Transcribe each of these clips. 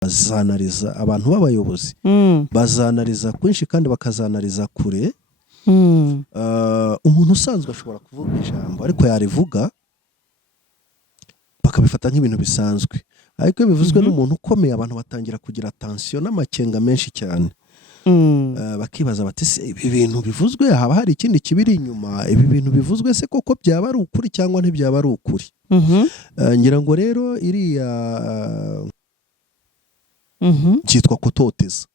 bazanariza abantu b'abayobozi bazanariza kwinshi kandi bakazanariza kure. Umuntu usanzwe ashobora kuvuga ijambo ariko yarivuga bakabifata nk'ibintu bisanzwe, ariko bivuzwe n'umuntu ukomeye abantu batangira kugira tension n'amakenga menshi cyane. Bakibaza bati se ibi bintu bivuzwe haba hari ikindi kibiri inyuma, ibi bintu bivuzwe se koko byaba ari ukuri cyangwa ntibyaba ari ukuri. Ngira ngo rero iriya cyitwa kutoteza,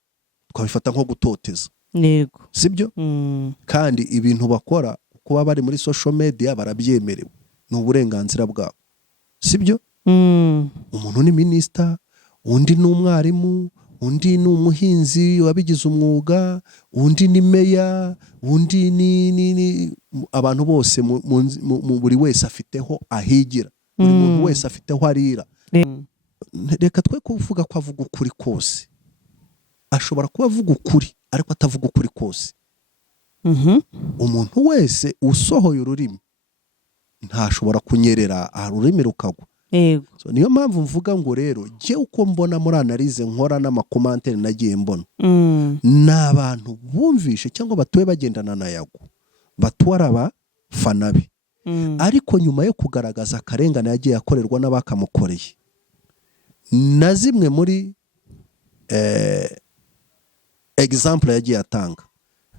twabifata nko gutoteza, yego sibyo? Kandi ibintu bakora kuba bari muri social media barabyemerewe, ni uburenganzira bwabo, sibyo? Umuntu ni minister, undi ni umwarimu, undi ni umuhinzi wabigize umwuga, undi ni meya, undi ni abantu bose mu buri wese afiteho ahigira, buri muntu wese afiteho arira. Reka twe kuvuga ko avuga ukuri kose, ashobora kuba avuga ukuri ariko atavuga ukuri kose. Umuntu wese usohoye ururimi ntashobora kunyerera ururimi rukagwa. So niyo mpamvu mvuga ngo rero je uko mbona muri analize nkora n'amakomantere nagiye mbona, n'abantu bumvishe cyangwa batuwe bagendana na Yago batwara abafana be, ariko nyuma yo kugaragaza akarengane yagiye akorerwa n'abakamukoreye na zimwe muri example yagiye atanga,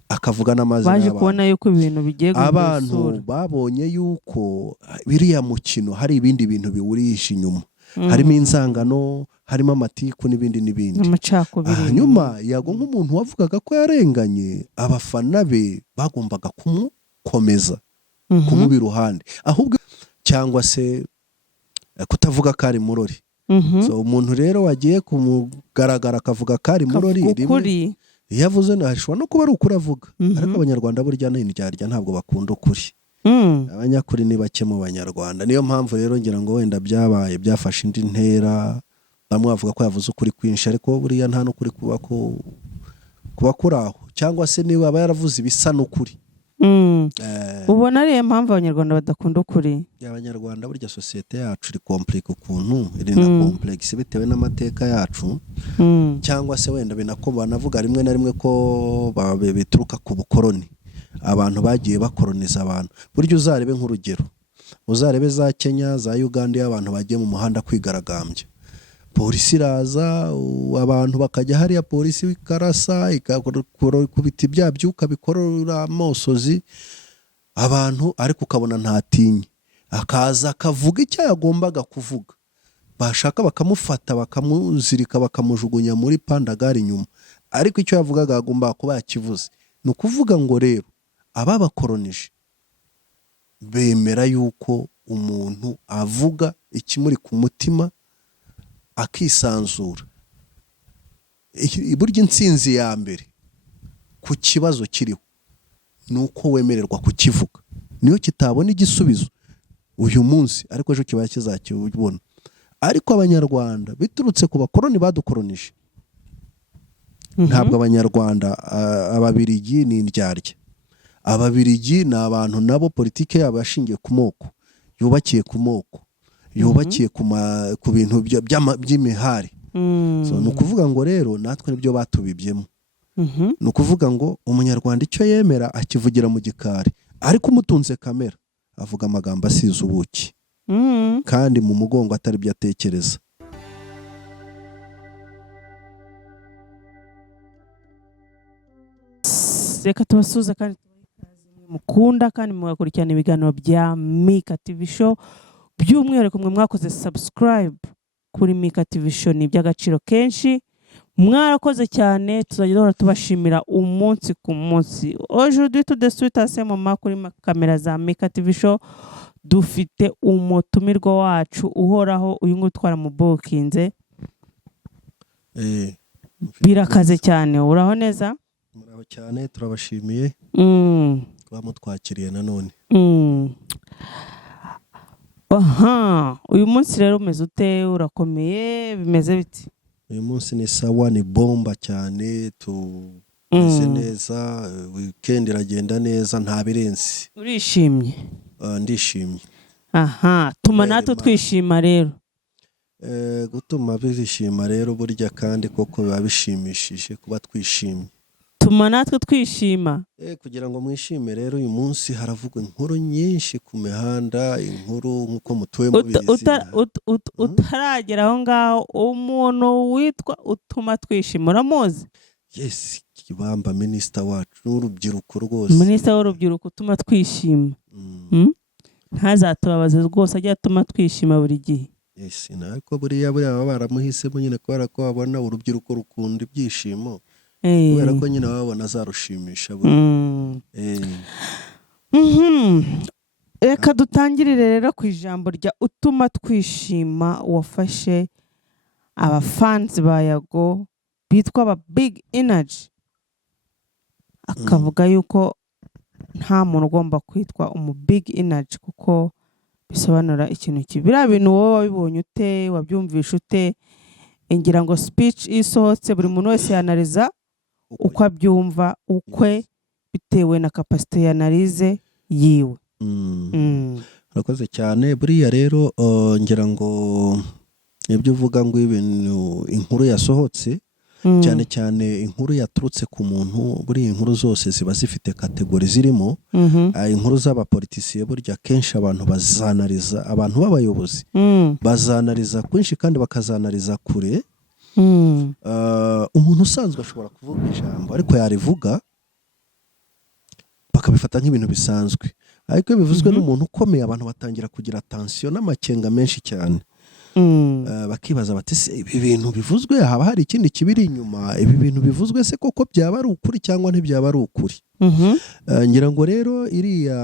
akavuga n'amazina baje kubona yuko ibintu bigiye abantu babonye yuko biriya mukino hari ibindi bintu biwurisha inyuma, harimo inzangano, harimo amatiku n'ibindi nyuma Yago nk'umuntu wavugaga ko yarenganye abafana be bagombaga kumukomeza, kumuba iruhande, ahubwo cyangwa se kutavuga kari murori. So umuntu rero wagiye kumugaragara akavuga kari murori rimwe yavuze ashobora no kuba ari ukuri avuga, ariko abanyarwanda burya n'indyarya ntabwo bakunda ukuri. Abanyakuri ni bake mu banyarwanda, niyo mpamvu rero ngira ngo wenda byabaye byafashe indi ntera, bamwe bavuga ko yavuze ukuri kwinshi ariko buriya nta n'ukuri kuba kuraho, cyangwa se niba aba yaravuze ibisa n'ukuri. Ubona ariyo mpamvu abanyarwanda badakunda ukuri. Abanyarwanda burya sosiyete yacu iri complex ukuntu, iri na complex bitewe n'amateka yacu, cyangwa se wenda banavuga rimwe na rimwe ko bituruka ku bukoroni, abantu bagiye bakoroniza abantu. Burya uzarebe nk'urugero, uzarebe za Kenya, za Uganda, abantu bagiye mu muhanda kwigaragambya, polisi iraza, abantu bakajya hariya, polisi ikarasa ikakubita ibya byuka bikorora amosozi abantu, ariko ukabona ntatinye, akaza akavuga icyo yagombaga kuvuga, bashaka bakamufata bakamuzirika bakamujugunya muri pandagari inyuma, ariko icyo yavugaga agomba kuba yakivuze. Ni ukuvuga ngo rero ababakoronije bemera yuko umuntu avuga ikimuri ku mutima akisanzura. Burya intsinzi ya mbere ku kibazo kiriho ni uko wemererwa kukivuga, niyo kitabona igisubizo uyu munsi ariko ejo kiba kizakibona. Ariko abanyarwanda biturutse ku bakoroni badukoronije, ntabwo abanyarwanda ababirigi ni indyarya. Ababirigi ni abantu nabo politike yabo yashingiye ku moko, yubakiye ku moko, yubakiye ku bintu by'imihari. So ni ukuvuga ngo rero natwe nibyo batubibyemo. Ni ukuvuga ngo umunyarwanda icyo yemera akivugira mu gikari, ariko umutunze kamera avuga amagambo asize ubuki kandi mu mugongo atari byo atekereza. Reka tubasuze kandi mukunda kandi mugakurikirana ibiganiro bya Mika TV Show, by'umwihariko mwe mwakoze subscribe kuri Mika TV Show, ni iby'agaciro kenshi, mwarakoze cyane, tuzajya duhora tubashimira umunsi ku munsi. Aujourd'hui tout de suite à ce moment kuri kamera za Mika TV Show dufite umutumirwa wacu uhoraho, uyu nguyu twara mu bookinze. Birakaze cyane, uraho neza? Muraho cyane, turabashimiye twamutwakiriye nanone. Uyu munsi rero umeze ute? Urakomeye? Bimeze biti? Uyu munsi ni sawa, ni bomba cyane, tumeze neza, weekend iragenda neza, nta birenze. Urishimye? Ndishimye. Tuma natwe twishima rero. Gutuma bishima rero burya kandi koko biba bishimishije kuba twishimye. tuma natwe twishima. Kugira ngo mwishime rero uyu munsi haravugwa inkuru nyinshi ku mihanda, inkuru nk'uko mutuye mubizi. Utaragera aho ngaho, umuntu witwa utuma twishima uramuzi? Yes, Kibamba minisita wacu n'urubyiruko rwose. Minisita w'urubyiruko utuma twishima. Ntazatubabaze rwose, ajya atuma twishima buri gihe. Yes, ariko buriya baba baramuhisemo nyine kubera ko babona urubyiruko rukunda ibyishimo. Kubera ko nyine babona azarushimisha. Reka dutangirire rero ku ijambo rya utuma twishima wafashe abafansi ba Yago bitwa aba Big Energy, akavuga yuko nta muntu ugomba kwitwa umu Big Energy kuko bisobanura ikintu kibi. Biriya bintu wowe wabibonye ute, wabyumvisha ute? Ngira ngo speech isohotse buri muntu wese yanariza uko abyumva ukwe bitewe na capacity yanarize yiwe. Urakoze cyane. Buriya rero ngira ngo ibyo uvuga ngo ibintu inkuru yasohotse cyane cyane inkuru yaturutse ku muntu, buriya inkuru zose ziba zifite kategori zirimo. Inkuru z'abapolitisiye burya kenshi abantu bazanariza, abantu b'abayobozi bazanariza kwinshi kandi bakazanariza kure. Umuntu usanzwe ashobora kuvuga ijambo ariko yarivuga bakabifata nk'ibintu bisanzwe, ariko iyo bivuzwe n'umuntu ukomeye abantu batangira kugira tension n'amakenga menshi cyane. Bakibaza bati se ibi bintu bivuzwe haba hari ikindi kibiri inyuma, ibi bintu bivuzwe se koko byaba ari ukuri cyangwa ntibyaba ari ukuri. Ngira ngo rero iriya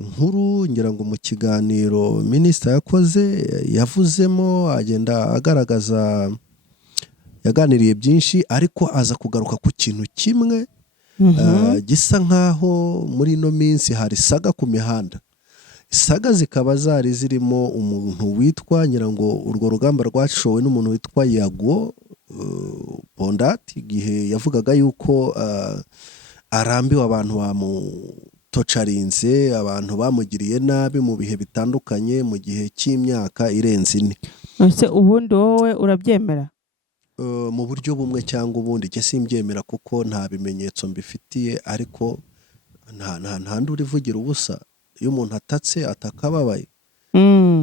nkuru, ngira ngo mu kiganiro minisita yakoze yavuzemo agenda agaragaza, yaganiriye byinshi ariko aza kugaruka ku kintu kimwe gisa nkaho muri ino minsi hari saga ku mihanda. Saga zikaba zari zirimo umuntu witwa, ngira ngo urwo rugamba rwashowe n'umuntu witwa Yago Bondati, igihe yavugaga yuko arambiwe abantu bamutocarinze, abantu bamugiriye nabi mu bihe bitandukanye mu gihe cy'imyaka irenze 4. Ese ubundi wowe urabyemera? Mu buryo bumwe cyangwa ubundi cye simbyemera kuko nta bimenyetso mbifitiye, ariko nta ndurivugira ubusa. Iyo umuntu atatse atakababaye.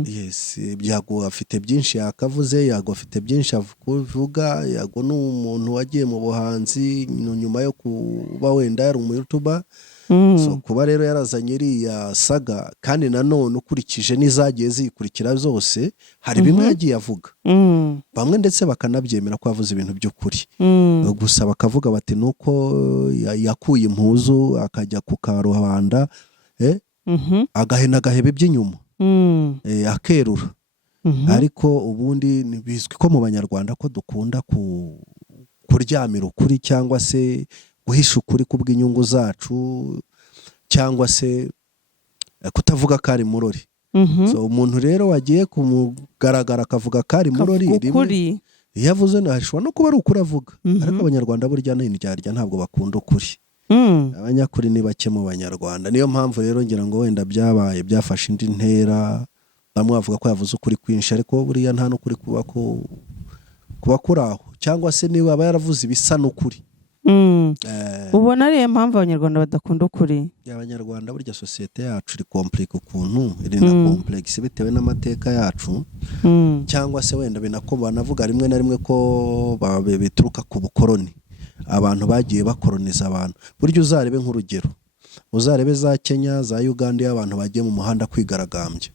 Yes, Yago afite byinshi yakavuze, Yago afite byinshi avuga. Yago ni umuntu wagiye mu buhanzi nyuma yo kuba wenda yari umu YouTuber. So kuba rero yarazanye iriya saga kandi nanone ukurikije n'izagiye zikurikira zose hari bimwe yagiye avuga. Bamwe ndetse bakanabyemera ko avuze ibintu by'ukuri. Gusa bakavuga bati nuko yakuye impuzu akajya ku karubanda agahena agahebe by'inyuma akerura. Ariko ubundi bizwi ko mu Banyarwanda ko dukunda kuryamira ukuri cyangwa se guhisha ukuri kubw'inyungu zacu cyangwa se kutavuga kari murori. So umuntu rero wagiye kumugaragara akavuga kari murori rimwe yavuze ashobora no kuba ari ukuri avuga. Ariko Abanyarwanda burya n'indyarya ntabwo bakunda ukuri. Abanyakuri ni bake mu Banyarwanda. Niyo mpamvu rero ngira ngo wenda byabaye byafashe indi ntera, bamwe bavuga ko yavuze ukuri kwinshi ariko buriya nta n'ukuri kuba kuri aho, cyangwa se niba aba yaravuze ibisa n'ukuri. Ubona ariyo mpamvu Abanyarwanda badakunda ukuri? Abanyarwanda burya sosiyete yacu iri complex ukuntu, iri na complex bitewe n'amateka yacu, cyangwa se wenda banavuga rimwe na rimwe ko bituruka ku bukoroni. Abantu bagiye bakoroniza abantu. Buryo uzarebe nk'urugero, uzarebe za Kenya, za Uganda, y'abantu bagiye mu muhanda kwigaragambya,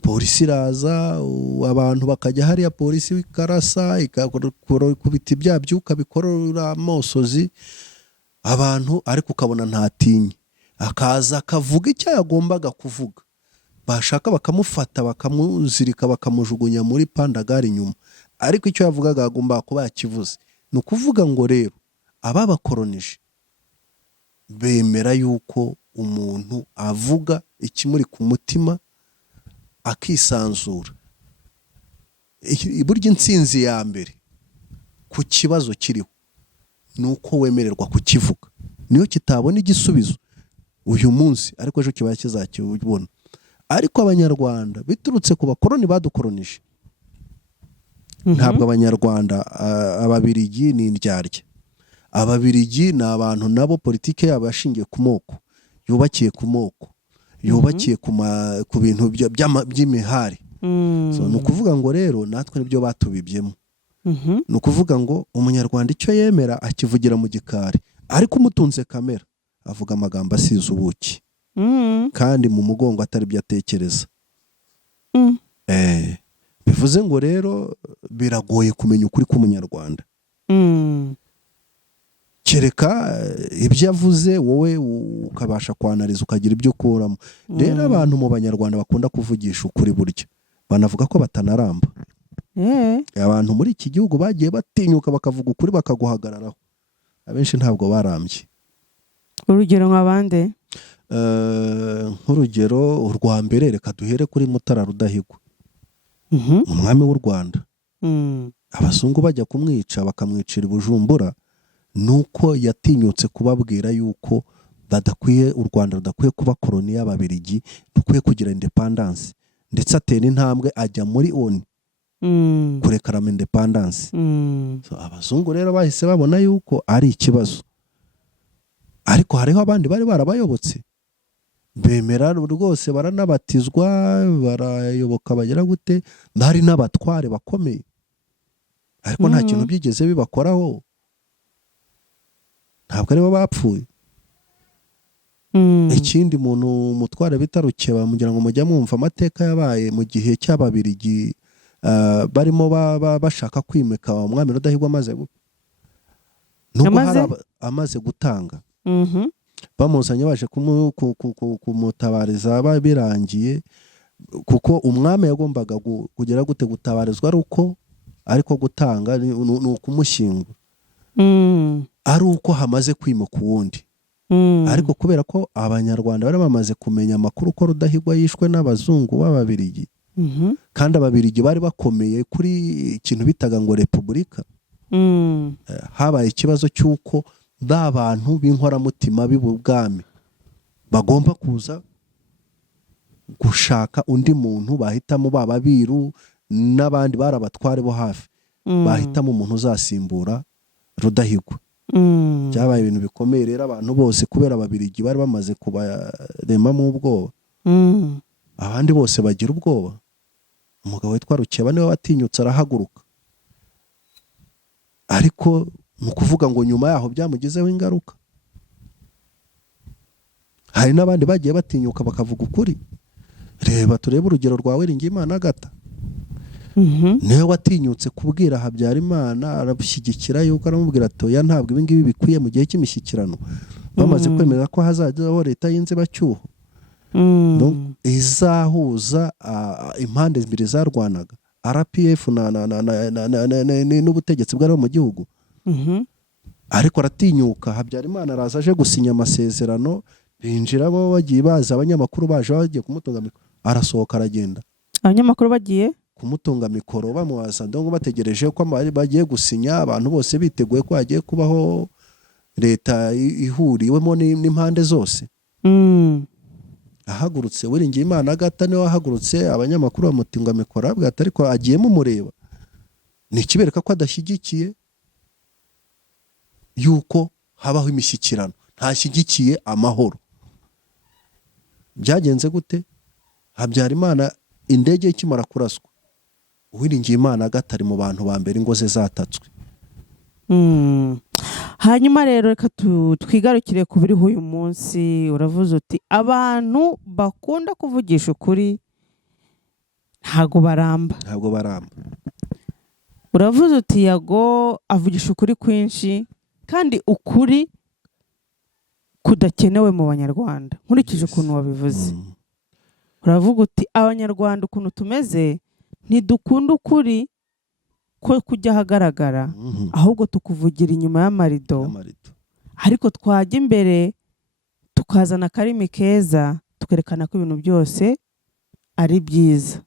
polisi iraza, abantu bakajya hariya, polisi ikarasa ikakubita ibya byuka bikorora amosozi abantu, ariko ukabona ntatinye, akaza akavuga icyo yagombaga kuvuga. Bashaka bakamufata bakamuzirika bakamujugunya muri pandagari inyuma, ariko icyo yavugaga agomba kuba yakivuze. Ni ukuvuga ngo rero ababakoronije bemera yuko umuntu avuga ikimuri ku mutima akisanzura. Burya intsinzi ya mbere ku kibazo kiriho ni uko wemererwa kukivuga. Niyo kitabona igisubizo uyu munsi ariko ejo kiba kizakibona. Ariko Abanyarwanda biturutse ku bakoroni badukoronije, ntabwo abanyarwanda ababirigi ni indyarya. Ababirigi ni abantu nabo politike yabo yashingiye ku moko, yubakiye ku moko, yubakiye ku bintu by'imihari. Ni ukuvuga ngo rero natwe nibyo batubibyemo. Ni ukuvuga ngo umunyarwanda icyo yemera akivugira mu gikari, ariko umutunze kamera avuga amagambo asize ubuki kandi mu mugongo atari byo atekereza. Bivuze ngo rero biragoye kumenya ukuri k'umunyarwanda, kereka ibyo avuze wowe ukabasha kwanariza ukagira ibyo ukuramo. Rero abantu mu banyarwanda bakunda kuvugisha ukuri burya banavuga ko batanaramba. Abantu muri iki gihugu bagiye batinyuka bakavuga ukuri bakaguhagararaho, abenshi ntabwo barambye. Urugero nk'abande? Nk'urugero urwa mbere reka duhere kuri Mutara Rudahigwa, umwami w'u Rwanda. Abazungu bajya kumwica bakamwicira i Bujumbura, nuko yatinyutse kubabwira yuko u Rwanda rudakwiye kuba koloni y'Ababirigi, dukwiye kugira independence, ndetse atera intambwe ajya muri ONU kurekarama independence. Abazungu rero bahise babona yuko ari ikibazo, ariko hariho abandi bari barabayobotse bemera rwose, baranabatizwa barayoboka bagera gute, hari n'abatware bakomeye, ariko nta kintu byigeze bibakoraho, ntabwo aribo bapfuye. Ikindi umutware bita Rukeba, mugira ngo mujya mwumva amateka yabaye mu gihe cy'Ababirigi barimo bashaka kwimika umwami Rudahigwa amaze gutanga. Bamuzanye baje kumutabariza birangiye, kuko umwami yagombaga kugera gute gutabarizwa ariko gutanga ni ukumushyingura ari uko hamaze kwimuka uwundi. Ariko kubera ko abanyarwanda bari bamaze kumenya amakuru ko Rudahigwa yishwe n'abazungu b'Ababirigi, kandi Ababirigi bari bakomeye kuri ikintu bitaga ngo repubulika, habaye ikibazo cy'uko ba bantu b'inkoramutima b'ubwami bagomba kuza gushaka undi muntu bahitamo, baba Abiru n'abandi bari abatware bo hafi, bahitamo umuntu uzasimbura Rudahigwa. Byabaye ibintu bikomeye rero, abantu bose kubera Ababirigi bari bamaze kubaremamo ubwoba, abandi bose bagira ubwoba. Umugabo witwa Rukeba niwe watinyutse arahaguruka, ariko ni ukuvuga ngo nyuma yaho byamugizeho ingaruka. Hari n'abandi bagiye batinyuka bakavuga ukuri. Reba turebe urugero rwa Uwiringiyimana Agatha, niwe watinyutse kubwira Habyarimana, arabushyigikira yuko aramubwira ati oya, ntabwo ibi ngibi bikwiye mu gihe cy'imishyikirano. Bamaze kwemera ko hazajyaho leta y'inzibacyuho izahuza impande ebyiri zarwanaga, RPF n'ubutegetsi bwari mu gihugu. Ariko aratinyuka, Habyarimana araza aje gusinya amasezerano, binjiramo bagiye baza, abanyamakuru baje bagiye kumutunga mikoro, arasohoka aragenda. Abanyamakuru bagiye kumutunga mikoro bamubaza, ndongo bategereje ko bagiye gusinya, abantu bose biteguye ko hagiye kubaho leta ihuriwemo n'impande zose. Ahagurutse Uwiringiyimana Agatha niwe wahagurutse, abanyamakuru bamutunga mikoro abwira ariko agiyemo umureba, ni ikibereka ko adashyigikiye yuko habaho imishyikirano, ntashyigikiye amahoro. Byagenze gute? Habyarimana indege ikimara kuraswa, Uwiringiyimana Agatha ari mu bantu ba mbere ingo ze zatatswe. Hanyuma rero reka twigarukire ku biriho uyu munsi. Uravuze uti abantu bakunda kuvugisha ukuri ntago baramba. Uravuze uti Yago avugisha ukuri kwinshi, kandi ukuri kudakenewe mu banyarwanda, nkurikije ukuntu wabivuze. Uravuga uti abanyarwanda ukuntu tumeze ntidukunda ukuri ko kujya ahagaragara, ahubwo tukuvugira inyuma y'amarido, ariko twajya imbere tukazana akarimi keza tukerekana ko ibintu byose ari byiza.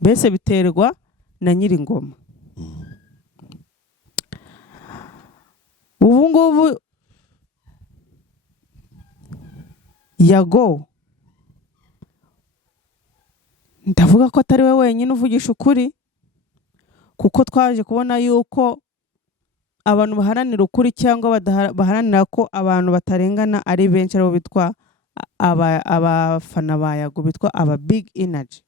Mbese biterwa na Nyiringoma. Ubu ngubu Yago ndavuga ko atari we wenyine uvugisha ukuri, kuko twaje kubona yuko abantu baharanira ukuri cyangwa baharanira ko abantu batarengana ari benshi, aribo bitwa abafana ba Yago, bitwa aba big energy.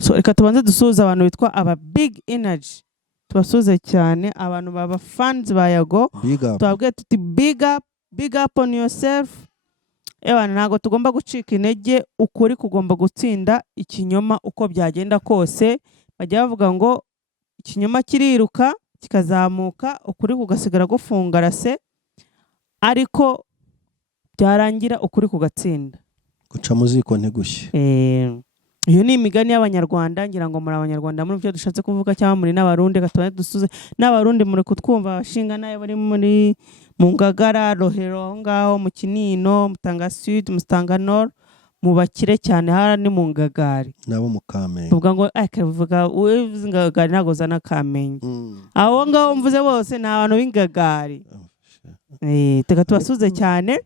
So reka tubanze dusuhuza abantu bitwa aba big energy, tubasuhuze cyane abantu baba fans ba Yago, tubabwiye tuti big up on yourself. Ntabwo tugomba gucika intege, ukuri kugomba gutsinda ikinyoma uko byagenda kose. Bajya bavuga ngo ikinyoma kiriruka kikazamuka, ukuri kugasigara gufungarase, ariko byarangira ukuri kugatsinda. Guca mu ziko ntigushye. Iyo ni imigani y'Abanyarwanda, ngira ngo muri Abanyarwanda muri byo dushatse kuvuga, cyangwa muri n'Abarundi. Gatubane dusuze n'Abarundi muri kutwumva, abashinga nayo bari muri mu Ngagara, Rohero, aho ngaho mu Kinino, Mutanga Sud, Mutanga Nord, mu bakire cyane hara ni mu Ngagari nabo mu Kamenge. Uvuga ngo akavuga Ngagari ntago zana Kamenge. Aho ngaho mvuze bose ni abantu b'Ingagari. Teka tubasuze cyane.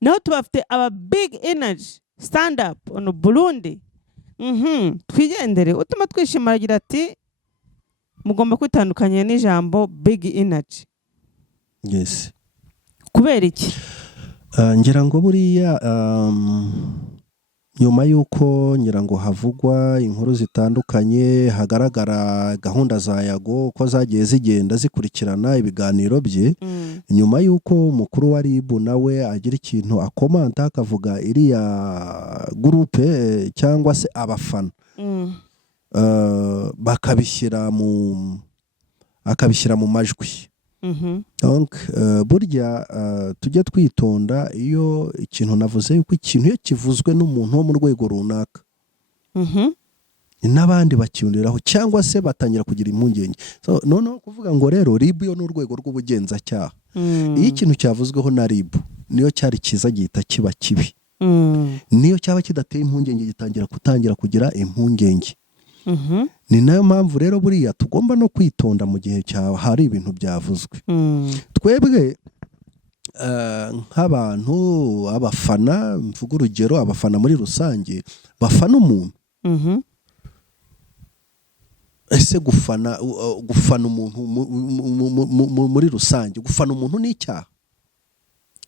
Naho tubafite aba big energy, stand up on Burundi. Twigendere utuma twishimira, agira ati mugomba kwitandukanya n'ijambo big energy. Yes. Kubera iki? Ngira ngo buriya nyuma yuko ngira ngo havugwa inkuru zitandukanye, hagaragara gahunda za Yago ko zagiye zigenda zikurikirana ibiganiro bye, nyuma yuko umukuru wa RIB nawe agira ikintu akomanta akavuga iriya groupe cyangwa se abafana bakabishyira mu majwi. Donc burya tujye twitonda iyo ikintu navuze yuko ikintu iyo kivuzwe n'umuntu wo mu rwego runaka, n'abandi bakiyundiraho cyangwa se batangira kugira impungenge. So noneho kuvuga ngo rero RIB yo n'urwego rw'ubugenzacyaha, iyo ikintu cyavuzweho na RIB niyo cyari cyiza gihita kiba kibi, niyo cyaba kidateye impungenge gitangira kugira impungenge. Ni nayo mpamvu rero buriya tugomba no kwitonda mu gihe hari ibintu byavuzwe. Twebwe nk'abantu, abafana, mvuga urugero abafana muri rusange bafana umuntu. Ese gufana umuntu muri rusange, gufana umuntu ni icyaha?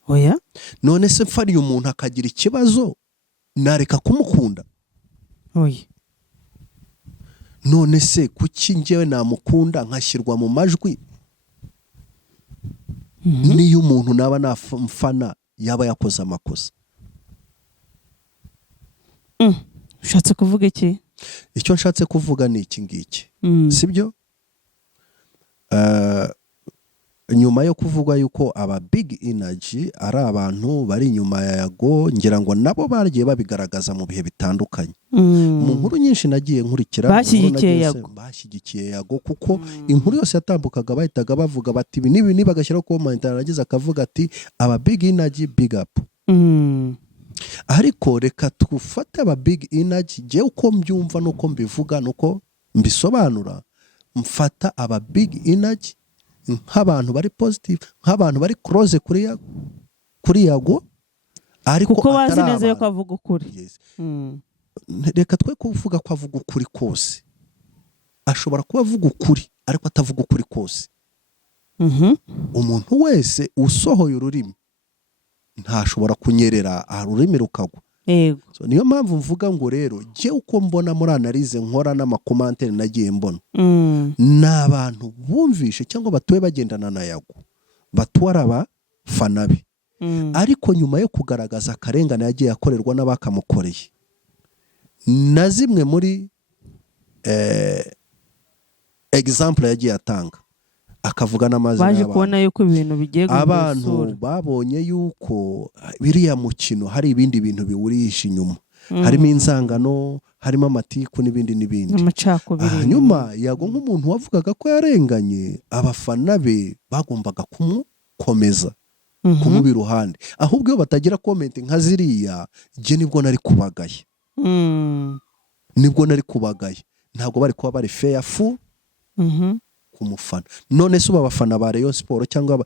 Oya. None se mfaniye umuntu akagira ikibazo nareka kumukunda? Oya. None se kuki njyewe namukunda nkashyirwa mu majwi niyo umuntu naba nafana yaba yakoze amakosa? Ushatse kuvuga iki? Icyo nshatse kuvuga ni iki ngiki, sibyo? Nyuma yo kuvugwa yuko aba big energy ari abantu bari inyuma ya Yago, ngira ngo nabo bagiye babigaragaza mu bihe bitandukanye. Mu nkuru nyinshi nagiye nkurikira, bashyigikiye Yago kuko inkuru yose yatambukaga bahitaga bavuga bati ibi nibi, bagashyiraho comment aragize akavuga ati aba big energy big up. Ariko reka tufate aba big energy, je uko mbyumva nuko mbivuga nuko mbisobanura, mfata aba big energy nk'abantu bari positive, nk'abantu bari close kuri Yago, ariko kuko bazi neza yuko avuga ukuri. Reka twe kuvuga ko avuga ukuri kose. Ashobora kuba avuga ukuri ariko atavuga ukuri kose. Umuntu wese usohoye ururimi ntashobora kunyerera, ururimi rukagwa. So niyo mpamvu mvuga ngo rero je uko mbona muri analyse nkora n'amakomantere nagiye mbona, n'abantu bumvishe cyangwa batuwe bagendana na Yago, batwara abafana be, ariko nyuma yo kugaragaza akarengane yagiye akorerwa n'abakamukoreye, na zimwe muri example yagiye atanga, akavuga n'amazina baje kubona yuko ibintu bigiye gusura, abantu babonye yuko biriya mukino hari ibindi bintu biwurisha inyuma, harimo inzangano, harimo amatiku n'ibindi nyuma Yago nk'umuntu wavugaga ko yarenganye, abafana be bagombaga kumukomeza, kumuba iruhande. Ahubwo iyo batagira comment nka ziriya, je nibwo nari kubagaye, ntabwo bari kuba bari fairful kumufana. None se abafana ba Rayon Sport cyangwa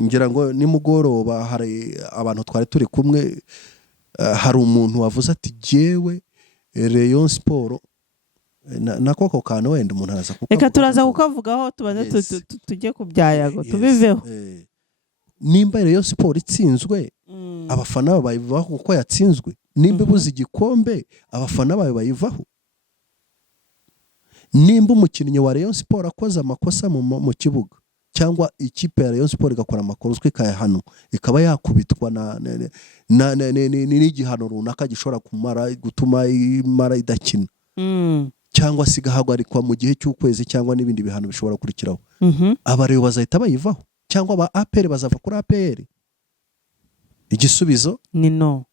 ngira ngo nimugoroba hari abantu twari turi kumwe, hari umuntu wavuze ati jewe Rayon Sport nako ako kantu wenda umuntu araza reka turaza kukavugaho tubanze tujye ku bya Yago tubiveho. Nimba Rayon Sport itsinzwe abafana bayivaho kuko yatsinzwe, nimba ibuze igikombe abafana bayo bayivaho, nimba umukinnyi wa Rayon Sport akoze amakosa mu kibuga cyangwa ikipe ya Rayon Sport igakora amakosa ikayahano ikaba yakubitwa n'igihano runaka gishobora gutuma imara idakina cyangwa se igahagarikwa mu gihe cy'ukwezi cyangwa n'ibindi bihano bishobora kurikiraho, abareo bazahita bayivaho cyangwa aba APR bazava kuri APR? Igisubizo ni no.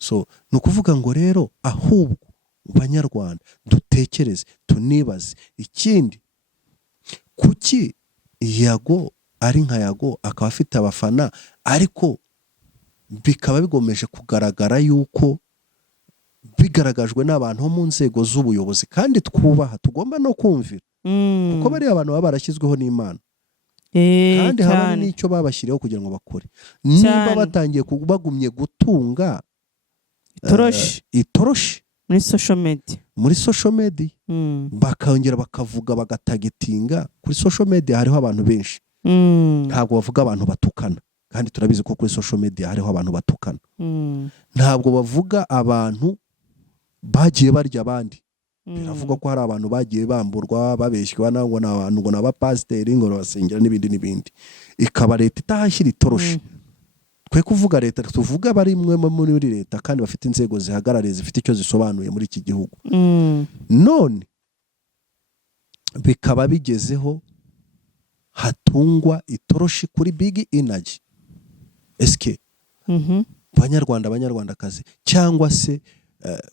So nukuvuga ngo rero ahubwo banyarwanda dutekereze tunibaze ikindi, kuki Yago ari nka Yago akaba afite abafana ariko bikaba bigomeje kugaragara yuko bigaragajwe n'abantu bo mu nzego z'ubuyobozi kandi twubaha tugomba no kumvira kuko bari abantu baba barashyizweho n'Imana kandi haba n'icyo babashyiriyeho kugira ngo bakore. Niba batangiye bagumye gutunga itoroshi muri social media bakongera bakavuga bagatagitinga kuri social media, hariho abantu benshi ntabwo bavuga abantu batukana kandi turabizi ko kuri social media hariho abantu batukana, ntabwo bavuga abantu bagiye barya abandi, biravuga ko hari abantu bagiye bamburwa babeshywa ngo n'abantu ngo n'abapasiteri ngo basengera n'ibindi, ikaba leta itahashyira itoroshi. Twe kuvuga leta tuvuga bari imwe muri leta kandi bafite inzego zihagarariye zifite icyo zisobanuye muri iki gihugu, none bikaba bigezeho hatungwa itoroshi kuri Big Energy. Eske banyarwandakazi cyangwa se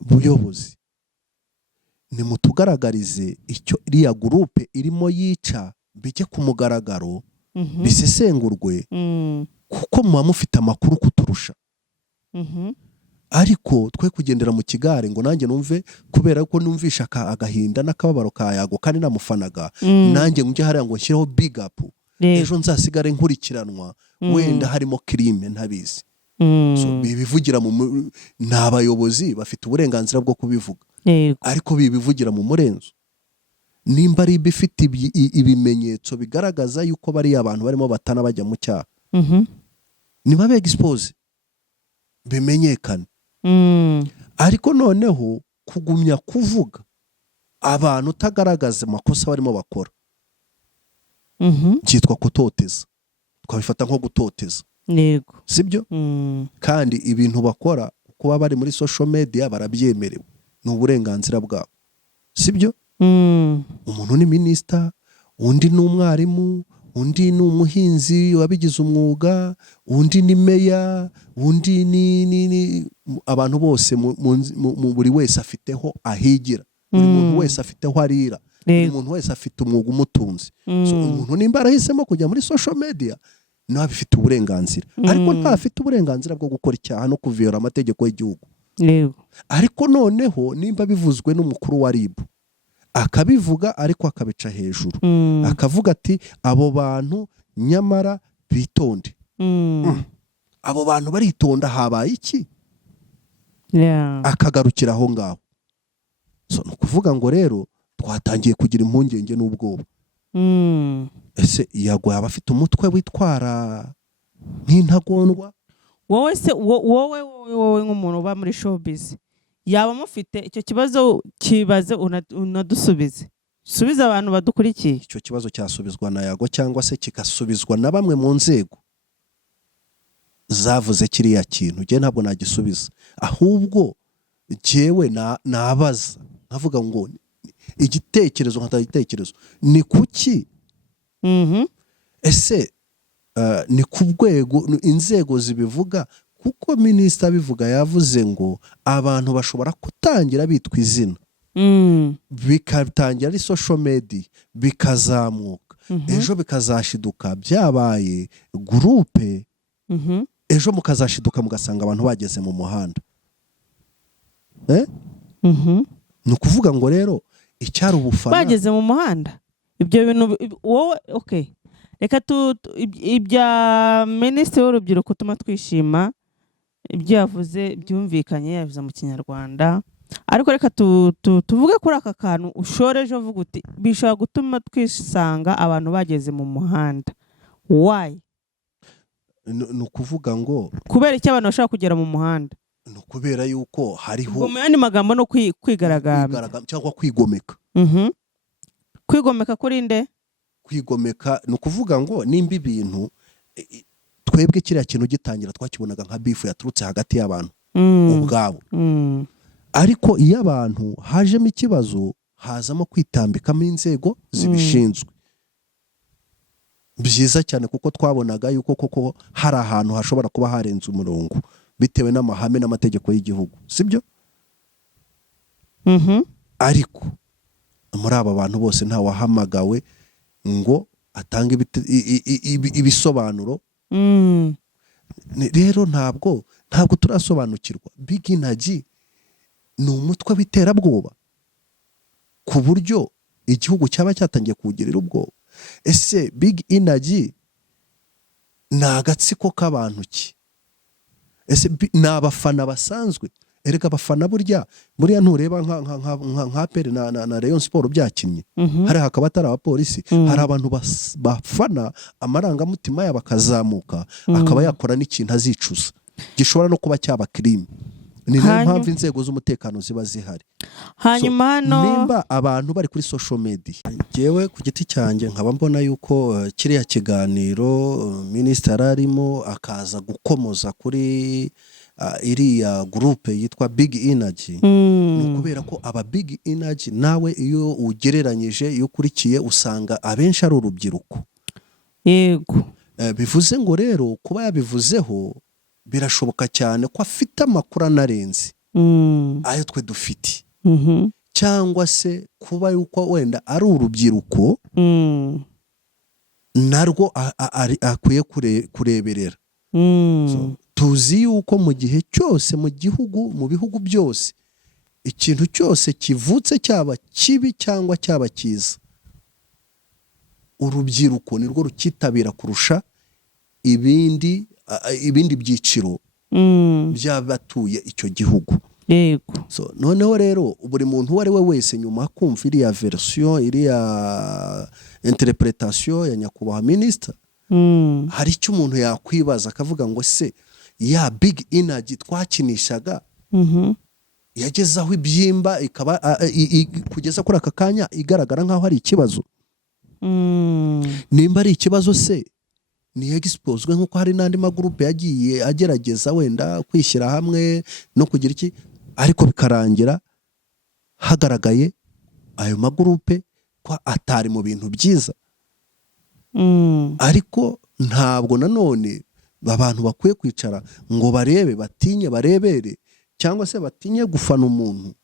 buyobozi nimutugaragarize icyo iriya gurupe irimo yica bijye ku mugaragaro bisesengurwe kuko muba mufite amakuru kuturusha, ariko twe kugendera mu kigare ngo nanjye numve kubera ko numvisha agahinda n'akababaro ka Yago kandi namufanaga nanjye njye hariya ngo nshyireho big up ejo nzasigare nkurikiranwa wenda harimo crime ntabizi. So bibivugira n'abayobozi bafite uburenganzira bwo kubivuga, ariko bibivugira mu murenzo. Nimba ari bifite ibimenyetso bigaragaza yuko bari abantu barimo batana bajya mu cyaha, niba be expose bimenyekane. Ariko noneho kugumya kuvuga abantu utagaragaza amakosa barimo bakora cyitwa kutoteza, twabifata nko gutoteza. Yego sibyo? Kandi ibintu bakora kuba bari muri social media barabyemerewe, ni uburenganzira bwabo, sibyo? Umuntu ni minister, undi ni umwarimu, undi ni umuhinzi wabigize umwuga, undi ni meya, undi ni abantu bose mu buri wese afiteho ahigira, buri muntu wese afiteho arira, buri muntu wese afite umwuga umutunzi. So umuntu nimba arahisemo kujya muri social media nawe bifite uburenganzira, ariko ntafite uburenganzira bwo gukora icyaha no kuviola amategeko y'igihugu. Ariko noneho nimba bivuzwe n'umukuru wa RIB akabivuga ariko akabica hejuru, akavuga ati abo bantu nyamara bitonde, abo bantu baritonda, habaye iki? Akagarukira aho ngaho. So nukuvuga ngo rero twatangiye kugira impungenge n'ubwoba. Ese Yago yaba afite umutwe witwara nk'intagondwa? Wowe nk'umuntu uba muri showbiz yaba mufite icyo kibazo, kibaze unadusubize, subiza abantu badukurikiye. Icyo kibazo cyasubizwa na Yago cyangwa se kigasubizwa na bamwe mu nzego zavuze kiriya kintu, je ntabwo nagisubiza, ahubwo jewe nabaza nkavuga ngo igitekerezo nkatagitekerezo ni kuki ese ni kubwego inzego zibivuga, kuko minisita bivuga yavuze ngo abantu bashobora kutangira bitwa izina bikatangira ari social media bikazamuka, ejo bikazashiduka byabaye groupe, ejo mukazashiduka mugasanga abantu bageze mu muhanda. Ni ukuvuga ngo rero icyari ubufana bageze mu muhanda. Ibyo bintu wowe okay, reka ibya minisitiri w'urubyiruko tuma twishima, ibyo yavuze byumvikanye, yavuze mu Kinyarwanda, ariko reka tuvuge kuri aka kantu ushoreje uvuga uti bishobora gutuma twisanga abantu bageze mu muhanda. Why? ni ukuvuga ngo kubera iki abantu bashobora kugera mu muhanda? ni ukubera yuko hariho mu yandi magambo no kwigaragambya cyangwa kwigomeka. Kwigomeka kuri nde? Kwigomeka ni ukuvuga ngo nimba ibintu twebwe kiriya kintu gitangira twakibonaga nka bifu yaturutse hagati y'abantu ubwabo, ariko iyo abantu hajemo ikibazo hazamo kwitambikamo inzego zibishinzwe. Byiza cyane kuko twabonaga yuko koko hari ahantu hashobora kuba harenze umurongo bitewe n'amahame n'amategeko y'igihugu, sibyo? Ariko muri aba bantu bose nta wahamagawe ngo atange ibisobanuro. Rero ntabwo turasobanukirwa. Big Energy ni umutwe w'iterabwoba ku buryo igihugu cyaba cyatangiye kuwugirira ubwoba. Ese Big Energy ni agatsiko k'abantu ki? Ese ni abafana basanzwe? Erega abafana buriya ntureba nka Pere na Rayon Sport byakinnye, hari hakaba atari abapolisi, hari abantu bafana amarangamutima yabo akazamuka, akaba yakora n'ikintu azicuza gishobora no kuba cyaba crime. Ni nayo mpamvu inzego z'umutekano ziba zihari. Hanyuma hano nimba abantu bari kuri social media, jewe ku giti cyanjye nkaba mbona yuko kiriya kiganiro minisitiri arimo akaza gukomoza kuri iriya groupe yitwa Big Energy, ni kubera ko aba Big Energy nawe iyo ugereranyije iyo ukurikiye usanga abenshi ari urubyiruko. Yego. Bivuze ngo rero kuba yabivuzeho birashoboka cyane ko afite amakuru anarenze ayo twe dufite, cyangwa se kuba yuko wenda ari urubyiruko narwo akwiye kureberera. Tuzi yuko mu gihe cyose mu gihugu, mu bihugu byose, ikintu cyose kivutse cyaba kibi cyangwa cyaba cyiza, urubyiruko nirwo rukitabira kurusha ibindi byiciro by'abatuye icyo gihugu. Yego. Noneho rero buri muntu uwo ari we wese nyuma kumva iriya version, iriya interpretation ya nyakubahwa minisita, hari icyo umuntu yakwibaza akavuga ngo se ya Big Energy twakinishaga yageze aho ibyimba ikaba kugeza kuri aka kanya igaragara nk'aho hari ikibazo. Nimba ari ikibazo se ni exposed nk'uko hari n'andi magroupe yagiye agerageza wenda kwishyira hamwe no kugira iki, ariko bikarangira hagaragaye ayo magroupe ko atari mu bintu byiza. Ariko ntabwo nanone abantu bakwiye kwicara ngo barebe, batinye barebere, cyangwa se batinye gufana umuntu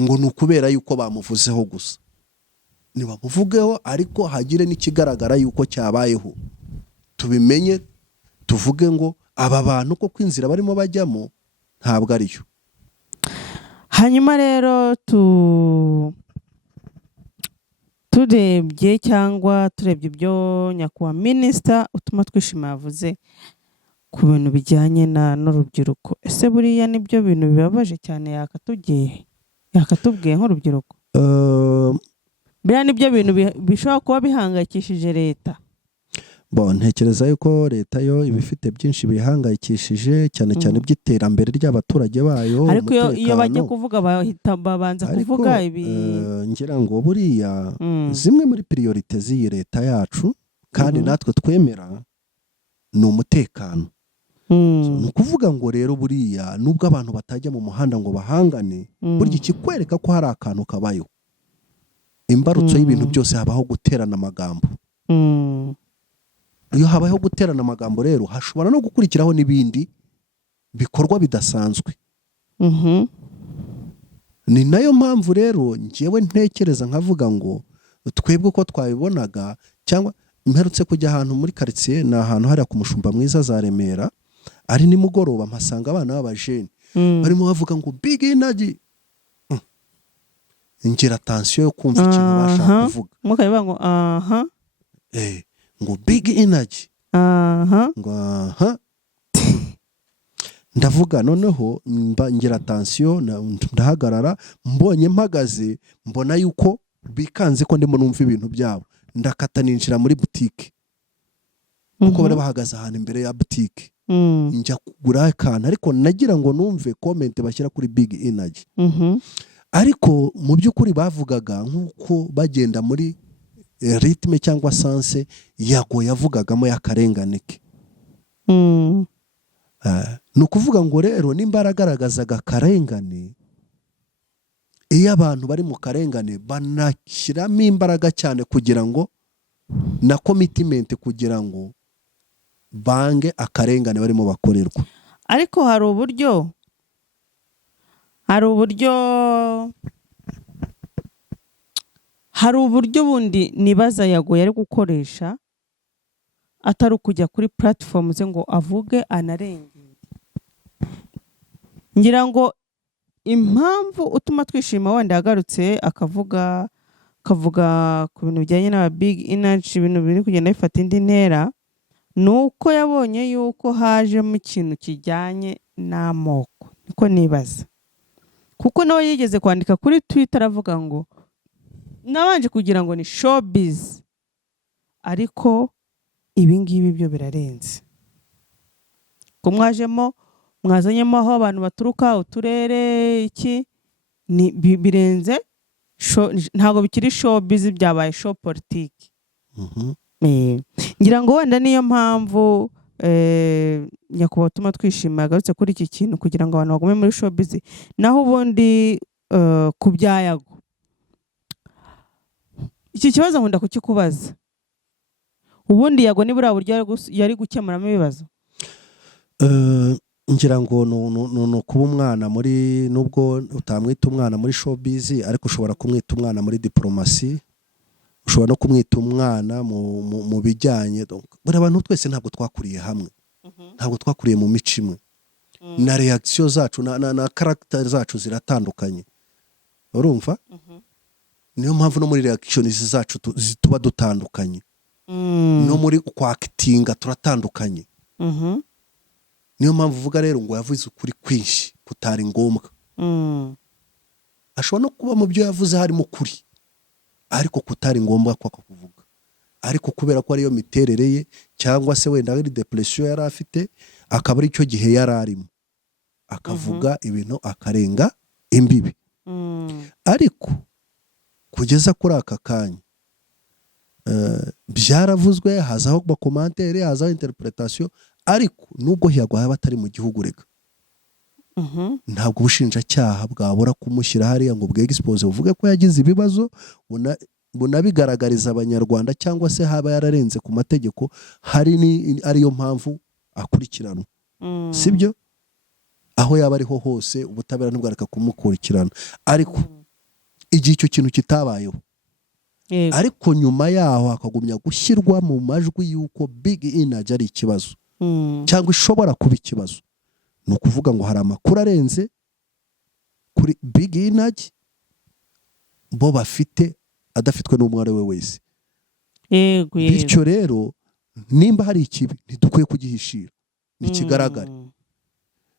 ngo ni ukubera yuko bamuvuzeho gusa. Nibamuvugeho ariko hagire n'ikigaragara yuko cyabayeho, tubimenye, tuvuge ngo aba bantu ko kwinzira barimo bajyamo ntabwo ariyo. Hanyuma rero turebye ibyo nyakubahwa minisita utuma twishima yavuze ku bintu bijyanye n'urubyiruko. Ese buriya nibyo bintu bibabaje cyane yakatubwiye nk'urubyiruko? Biriya nibyo bintu bishobora kuba bihangayikishije leta? Ntekereza yuko leta yo ibifite byinshi bihangayikishije, cyane cyane by'iterambere ry'abaturage bayo. Ariko iyo bajya kuvuga babanza kuvuga ibi, ngira ngo buriya zimwe muri priorite z'iyi leta yacu kandi natwe twemera ni umutekano. Ni ukuvuga ngo rero buriya nubwo abantu batajya mu muhanda ngo bahangane, burya ikikwereka ko hari akantu kabayo, imbarutso y'ibintu byose habaho guterana amagambo. Iyo habayeho guterana amagambo rero hashobora no gukurikiraho n'ibindi bikorwa bidasanzwe. Ni nayo mpamvu rero njyewe ntekereza nkavuga ngo twebwe uko twabibonaga, cyangwa mperutse kujya ahantu muri quartier, ni ahantu hariya ku Mushumba Mwiza za Remera, ari nimugoroba mpasanga abana b'abajene barimo bavuga ngo Big Energy. Ngira attention yo kumva ikintu bashaka kuvuga. Mukabivuga ngo ngo Big Energy. Ngo ndavuga noneho ngira attention ndahagarara, mbonye mpagaze mbona yuko bikanze ko ndimo numva ibintu byabo, ndakata ninjira muri boutique kuko bari bahagaze ahantu imbere ya boutique. Njya kugura akantu ariko nagira ngo numve comment bashyira kuri Big Energy. Ariko mu by'ukuri bavugaga nk'uko bagenda muri ritme cyangwa sense Yago yavugagamo y'akarengane ke. Ni ukuvuga ngo rero nimba aragaragazaga akarengane, iyo abantu bari mu karengane banashyiramo imbaraga cyane kugira ngo na commitment kugira ngo bange akarengane barimo bakorerwa. Ariko hari uburyo bundi nibaza Yago yari gukoresha atari ukujya kuri platform ze ngo avuge anarengere. Ngira ngo impamvu utuma twishima wenda yagarutse akavuga ku bintu bijyanye n'aba Big Energy, ibintu biri kugenda bifata indi ntera, nuko yabonye yuko hajemo ikintu kijyanye n'amoko. Niko nibaza, kuko nawe yigeze kwandika kuri Twitter avuga ngo nabanje kugira ngo ni showbiz, ariko ibi ngibi byo birarenze. Ko mwazanyemo aho abantu baturuka uturere iki ni birenze ntago bikiri showbiz, byabaye show politique. Ngira ngo wenda niyo mpamvu nyakubahwa utuma twishima yagarutse kuri iki kintu kugira ngo abantu bagume muri showbiz. Naho ubundi ku bya Yago, iki kibazo nkunda kukikubaza, ubundi Yago nibura buryo yari gukemuramo ibibazo. Ngira ngo no kuba umwana muri, nubwo utamwita umwana muri showbiz ariko ushobora kumwita umwana muri diplomasi, ushobora no kumwita umwana mu bijyanye. Buri abantu twese ntabwo twakuriye hamwe, ntabwo twakuriye mu mico imwe, na reaction zacu na character zacu ziratandukanye, urumva? Niyo mpamvu no muri reaction zacu tuba dutandukanye, no muri kwactinga turatandukanye. Niyo mpamvu uvuga rero ngo yavuze ukuri kwinshi kutari ngombwa. Ashobora no kuba mu byo yavuze harimo ukuri, ariko kutari ngombwa ko akakuvuga. Ariko kubera ko ariyo miterere ye, cyangwa se wenda ari depression yari afite, akaba ari cyo gihe yari arimo, akavuga ibintu akarenga imbibi. Ariko kugeza kuri aka kanya byaravuzwe, hazaho commentaire, hazaho interpretation, ariko nubwo Yago yaba atari mu gihugu rega, ntabwo ubushinjacyaha bwabura kumushyira hariya ngo bwexpose buvuge ko yagize ibibazo, bunabigaragariza abanyarwanda, cyangwa se haba yararenze ku mategeko, ariyo mpamvu akurikiranwa. Sibyo? Aho yaba ariho hose ubutabera ntibwareka kumukurikirana. Ariko igihe icyo kintu kitabayeho, ariko nyuma yaho hakagumya gushyirwa mu majwi yuko Big Energy ari ikibazo, cyangwa ishobora kuba ikibazo, ni ukuvuga ngo hari amakuru arenze kuri Big Energy bo bafite adafitwe n'umwe ari we wese. Bityo rero nimba hari ikibi ntidukwiye kugihishira, nikigaragare.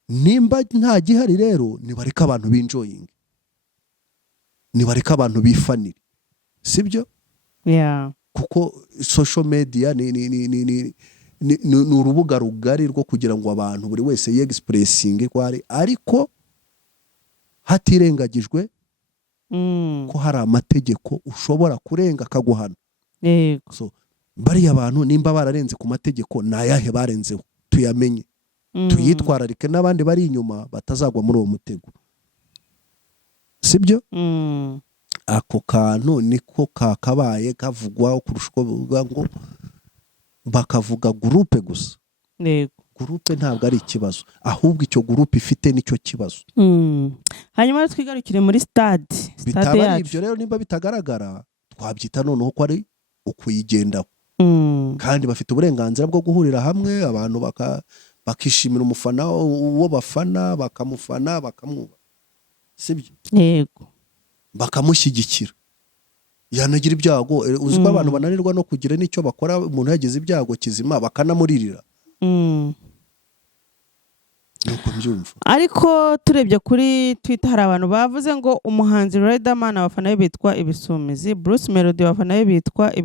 Nimba nta gihari rero nibareka abantu binjoying, nibareka abantu bifanire, sibyo? Kuko social media ni urubuga rugari rwo kugira ngo abantu buri wese yexpressinge ko ari, ariko hatirengagijwe ko hari amategeko ushobora kurenga akaguhana. So bariya abantu nimba bararenze ku mategeko, nayahe barenzeho tuyamenye, tuyitwararike, n'abandi bari inyuma batazagwa muri uwo mutego, sibyo? Ako kantu niko kakabaye kavugwa kurusha uko bavuga ngo bakavuga groupe gusa. Groupe ntabwo ari ikibazo, ahubwo icyo groupe ifite nicyo kibazo. Hanyuma twigarukire muri stade yacu. Ibyo rero nimba bitagaragara, twabyita noneho ko ari ukuyigendaho. Kandi bafite uburenganzira bwo guhurira hamwe, abantu bakishimira umufana uwo bafana, bakamufana, bakamwuba, sibyo? Yego. Bakamushyigikira. Yanagira ibyago, uzi ko abantu bananirwa no kugira n'icyo bakora, umuntu yagize ibyago kizima bakanamuririra. nuko mbyumva. ariko turebye kuri Twitter hari abantu bavuze ngo umuhanzi Riderman abafana be bitwa ibisumizi, Bruce Melody abafana be bitwa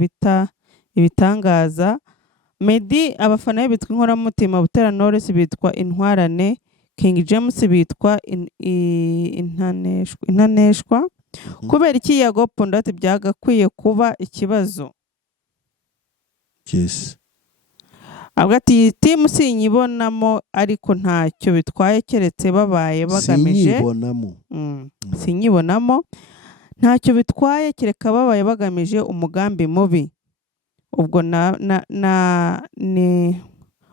ibitangaza, Meddy abafana be bitwa inkoramutima, Butera Knowless bitwa intwarane, King James bitwa intaneshwa. Kubera iki Yago Pondati byagakwiye kuba ikibazo? Yes. Avuga ati timu sinyibonamo ariko ntacyo bitwaye keretse babaye bagamije sinyibonamo ntacyo bitwaye kereka babaye bagamije umugambi mubi, ubwo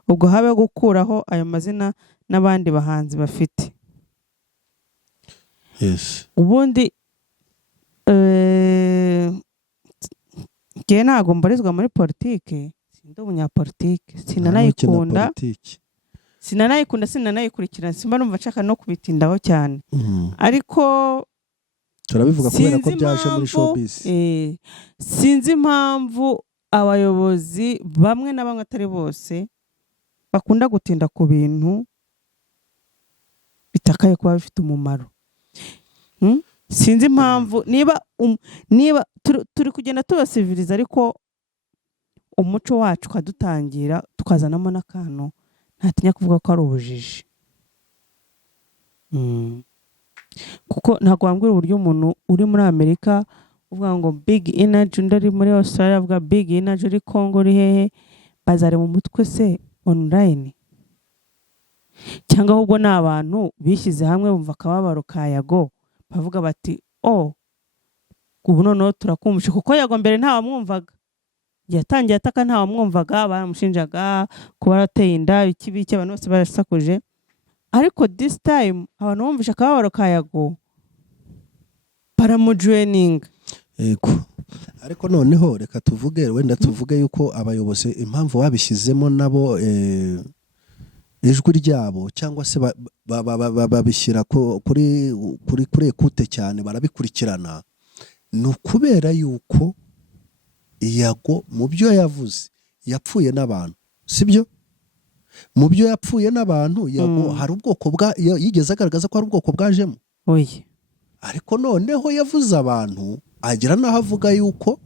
ubwo habe gukuraho ayo mazina n'abandi bahanzi bafite. Yes. Ubundi nge ntago mbarizwa muri politike, sindi umunyapolitike, sinanayikunda sinanayikurikirana, simba numva nshaka no kubitindaho cyane. Ariko turabivuga kubera ko byaje muri showbiz. Sinzi impamvu abayobozi bamwe na bamwe atari bose bakunda gutinda ku bintu bitakaye kuba bifite umumaro. Sinzi impamvu niba turi kugenda tubasiviriza ariko umuco wacu kadutangira tukazanamo n'akantu ntatinya kuvuga ko ari ubujiji. Kuko ntabwo wambwira uburyo umuntu uri muri Amerika uvuga ngo big energy, undi ari muri Australia avuga big energy, uri Congo uri hehe, bazare mu mutwe se online? Cyangwa ahubwo ni abantu bishyize hamwe bumva akababaro ka Yago bavuga bati ubu noneho turakumvishe, kuko Yago mbere ntawamwumvaga, yatangiye ataka ntawamwumvaga, baramushinjaga kuba arateye inda ikibiki, abantu bose barasakuje. Ariko this time abantu bumvishe akababaro ka Yago baramujoining. Yego. Ariko noneho reka tuvuge yuko abayobozi impamvu babishyizemo nabo ijwi ryabo cyangwa se babishyira kuri ekute cyane, barabikurikirana, ni ukubera yuko Yago mu byo yavuze yapfuye n'abantu, sibyo? Mu byo yapfuye n'abantu Yago hari ubwoko yigeze agaragaza ko hari ubwoko bwajemo. Ariko noneho yavuze abantu agira naho avuga yuko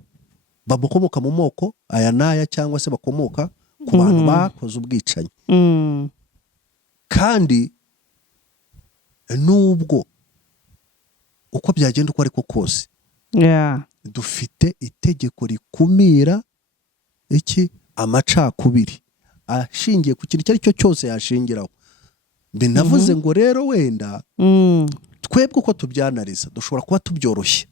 bamukomoka mu moko aya n'aya cyangwa se bakomoka ku bantu bakoze ubwicanyi. Kandi nubwo uko byagenda uko ariko kose dufite itegeko rikumira amacakubiri ashingiye ku kintu icyo ari cyo cyose yashingiraho. Binavuze ngo rero wenda twebwe uko tubyanariza dushobora kuba tubyoroshye,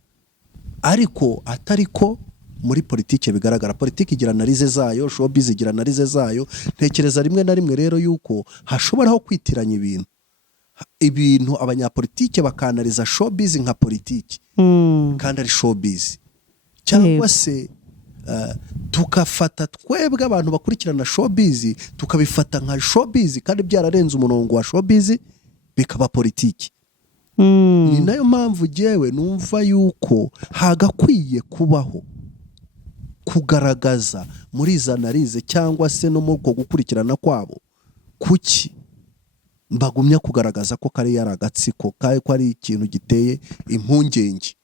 ariko atari ko muri politike bigaragara. Politike igira analize zayo, showbiz igira analize zayo. Ntekereza rimwe na rimwe rero yuko hashoboraho kwitiranya ibintu abanyapolitike bakanaliza showbiz nka politike kandi ari showbiz, cyangwa se tukafata twebwe abantu bakurikirana showbiz tukabifata nka showbiz kandi byararenze umurongo wa showbiz bikaba politiki. Ni nayo mpamvu jewe numva yuko hagakwiye kubaho kugaragaza muri izo analize cyangwa se no mu gukurikirana kwabo kuki mbagumya kugaragaza ko kari yaragatsiko ko ari ikintu giteye impungenge.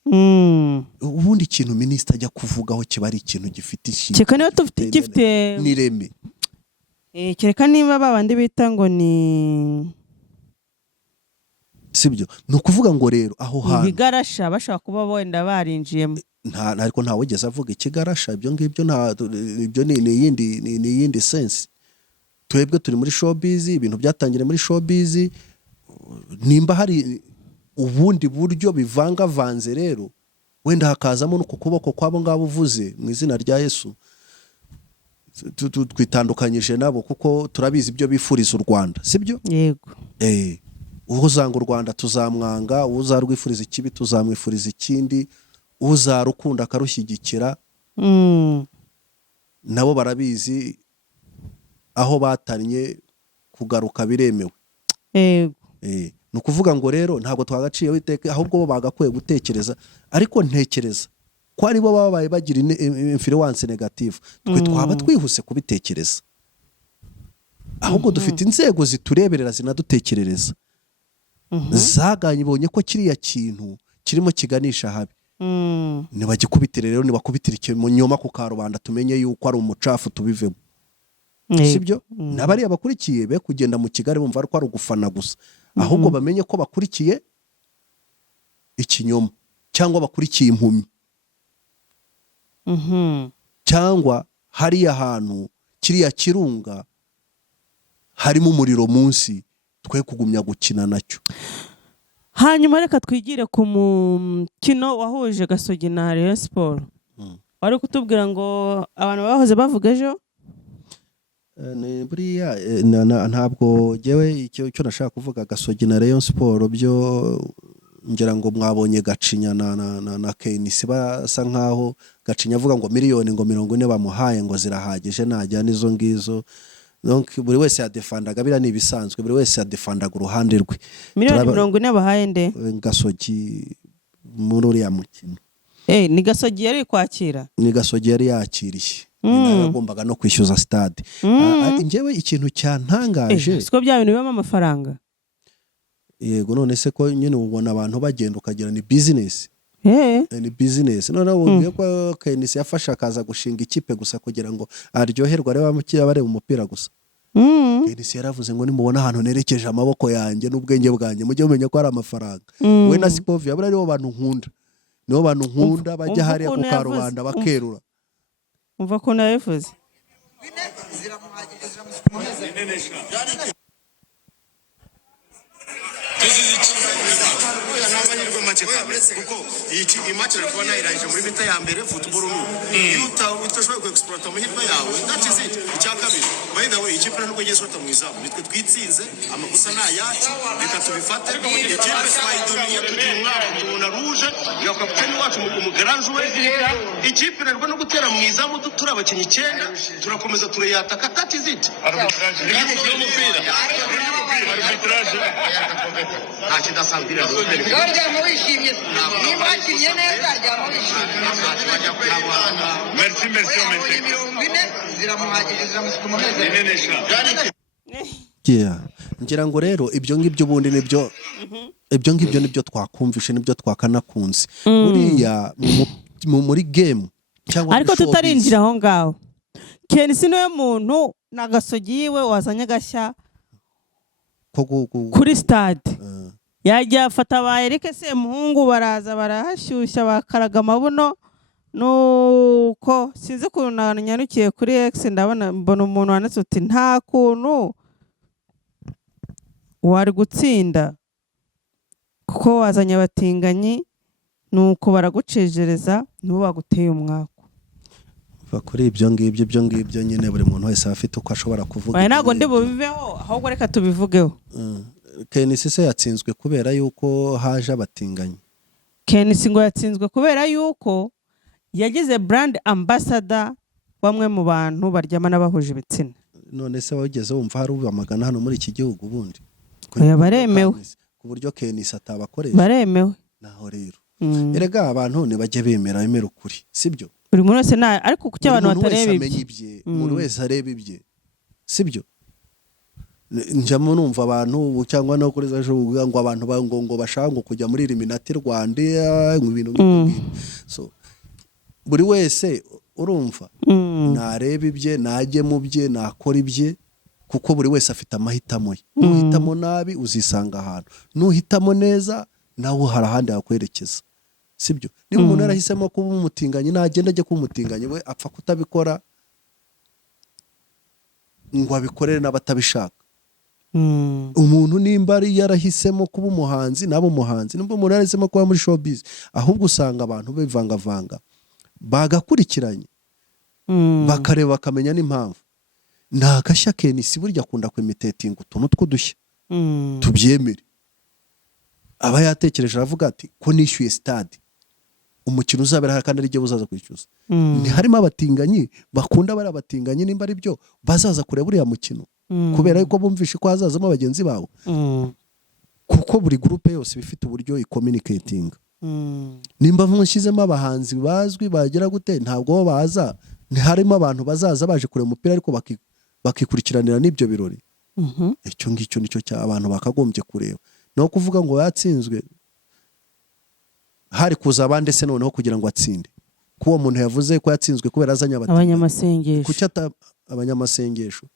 Ubundi ikintu minisita ajya kuvugaho kiba ari ikintu gifite ishinga, cyeka niba gifite n'ireme. Kereka niba babandi bita ngo ni sibyo, ni ukuvuga ngo rero aho hantu ibigarasha bashaka kuba wenda barinjiyemo. Ariko nta wigeze avuga ikigarasha, ibyo ngibyo ibyo ni iyindi sense. Twebwe turi muri showbiz, ibintu byatangire muri showbiz. Nimba hari ubundi buryo bivangavanze rero wenda hakazamo n'uko kuboko kwabo ngabo uvuze mu izina rya Yesu, twitandukanyije nabo kuko turabizi ibyo bifuriza u Rwanda, sibyo? Yego. Uzanga u Rwanda tuzamwanga, uzarwifuriza ikibi tuzamwifuriza ikindi, uzarukunda akarushyigikira. Nabo barabizi aho batanye kugaruka biremewe. Ni ukuvuga ngo rero ntabwo twagaciyeho iteka, ahubwo bo bagakwiye gutekereza. Ariko ntekereza ko ari bo babaye bagira influence negative, twe twaba twihuse kubitekereza. ahubwo dufite inzego zitureberera zinadutekerereza zaganye ibonye ko kiriya kintu kirimo kiganisha habi nibagikubitire rero nibakubitire ikinyoma ku karubanda tumenye yuko ari umucafu tubivemo sibyo n'abariya bakurikiye be kugenda mu Kigali bumva ko ari ugufana gusa ahubwo bamenye ko bakurikiye ikinyoma cyangwa bakurikiye impumyi cyangwa hariya hantu kiriya kirunga harimo umuriro munsi twe kugumya gukina nacyo. Hanyuma reka twigire ku mukino wahuje Gasogi na Rayon Sport. Wari kutubwira ngo abantu bahoze bavuga ejo buriya ntabwo jewe icyo nashaka kuvuga Gasogi na Rayon Sport byo ngira ngo mwabonye Gacinya na KNC basa nkaho Gacinya avuga ngo miliyoni ngo 40 bamuhaye ngo zirahagije najya nizo ngizo. Donc buri wese yadefandaga bira ni bisanzwe buri wese yadefandaga uruhande rwe. Miliyoni 40 bahaye nde? Gasogi muri uriya mukino. Ni Gasogi yari kwakira? Ni Gasogi yari yakiriye. Nagombaga no kwishyuza stade. Njyewe ikintu cyantangaje. Siko bya bintu bibamo amafaranga. Yego none se ko nyine ubona abantu bagenda ukagira ni business. Ni business. None ubwiye ko KNC yafasha akaza gushinga ikipe gusa kugira ngo aryoherwa areba mukira bare umupira gusa. KNC yaravuze ngo nimubona ahantu nerekeje amaboko yanjye n'ubwenge bwanjye mujye mumenya ko ari amafaranga. We na Sikovia abura aribo bantu nkunda. Nibo bantu nkunda bajya hariya ku karubanda bakerura. Umva ko nayifuze. kuko iyi match ari kubona irangije muri mita ya mbere football ni utashoboye ku exploit amahirwe yawe that is it icyakabiri by the way ikipe nubwo yeso tamwizamu nitwe twitsinze amakosa na yacu reka tubifate ikipe twayidomiye tugira umwaka tubona rouge ya kapiteni wacu mu garage we ikipe nabwo no gutera mwizamu turi abakinnyi 9 turakomeza turayataka that is it arbitrage nta kidasanzwe ryamo wishimye niba akiriye neza ryamo wishimye merci 40 ziramuhagije ziramusukuma neza ngira ngo rero ibyo ngibyo bundi nibyo twakumvishe nibyo twakanakunze buriya muri game cyangwa ariko tutarinjira aho ngaho KNC niwe muntu na Gasogi yiwe wazanye gashya kuri stade yajya afata ba Eric Semuhungu baraza barahashyushya bakaraga amabuno nuko sinzi kuntu nanyanukiye kuri X mbona umuntu wanditse uti nta kuntu wari gutsinda kuko wazanye abatinganyi nuko baragucejereza nibo baguteye umwaka kuri ibyo ngibyo nyine buri muntu wese afite uko ashobora kuvuga ntago ndi bubiveho ahubwo reka tubivugeho. KNC se yatsinzwe kubera yuko haje abatinganyi. KNC ngo yatsinzwe kubera yuko yagize brand ambassador bamwe mu bantu baryama n'abahuje ibitsina. None se wageze wumva hari ubamagana hano muri iki gihugu bundi baremewe ku buryo KNC atabakoresha baremewe naho rero erega abantu ne bajye bemera ukuri sibyo buri muntu wese ariko kuki abantu batareba ibye umuntu wese areba ibye sibyo njamo numva abantu cyangwa no kuri zaje ngo abantu ngo bashanga kujya muri Illuminati Rwanda ibintu nk'ibyo so buri wese urumva nareba ibye najye mu bye nakora ibye kuko buri wese afite amahitamo ye nuhitamo nabi uzisanga ahantu nuhitamo neza nawe hari ahandi hakwerekeza sibyo niba umuntu yarahisemo kuba umutinganyi nagenda ajye kuba umutinganyi we apfa kutabikora ngo abikorere n'abatabishaka. Umuntu nimba ari yarahisemo kuba umuhanzi nabo umuhanzi nimba umuntu yarahisemo kuba muri showbiz ahubwo usanga abantu bivangavanga bagakurikiranye bakareba bakamenya n'impamvu nta gashya KNC burya akunda kwimitatinga utuntu tw'udushya tubyemere aba yatekereje aravuga ati ko nishyuye stade umukino uzabera kandi ari byo buzaza kwishyuza ni harimo abatinganyi bakunda bari abatinganyi nimba ari byo bazaza kureba uriya mukino kubera yuko bumvishe ko hazazamo abagenzi bawo kuko buri groupe yose bifite uburyo i-communicating nimba mushyizemo abahanzi bazwi bagera gute ntabwo baza ntiharimo abantu bazaza baje kureba umupira ariko bakikurikiranira n'ibyo birori icyo ngicyo nicyo abantu bakagombye kureba no kuvuga ngo yatsinzwe hari kuza abandi se noneho kugira ngo atsinde ko uwo muntu yavuze ko yatsinzwe kubera azanye abanyamasengesho kuki abanyamasengesho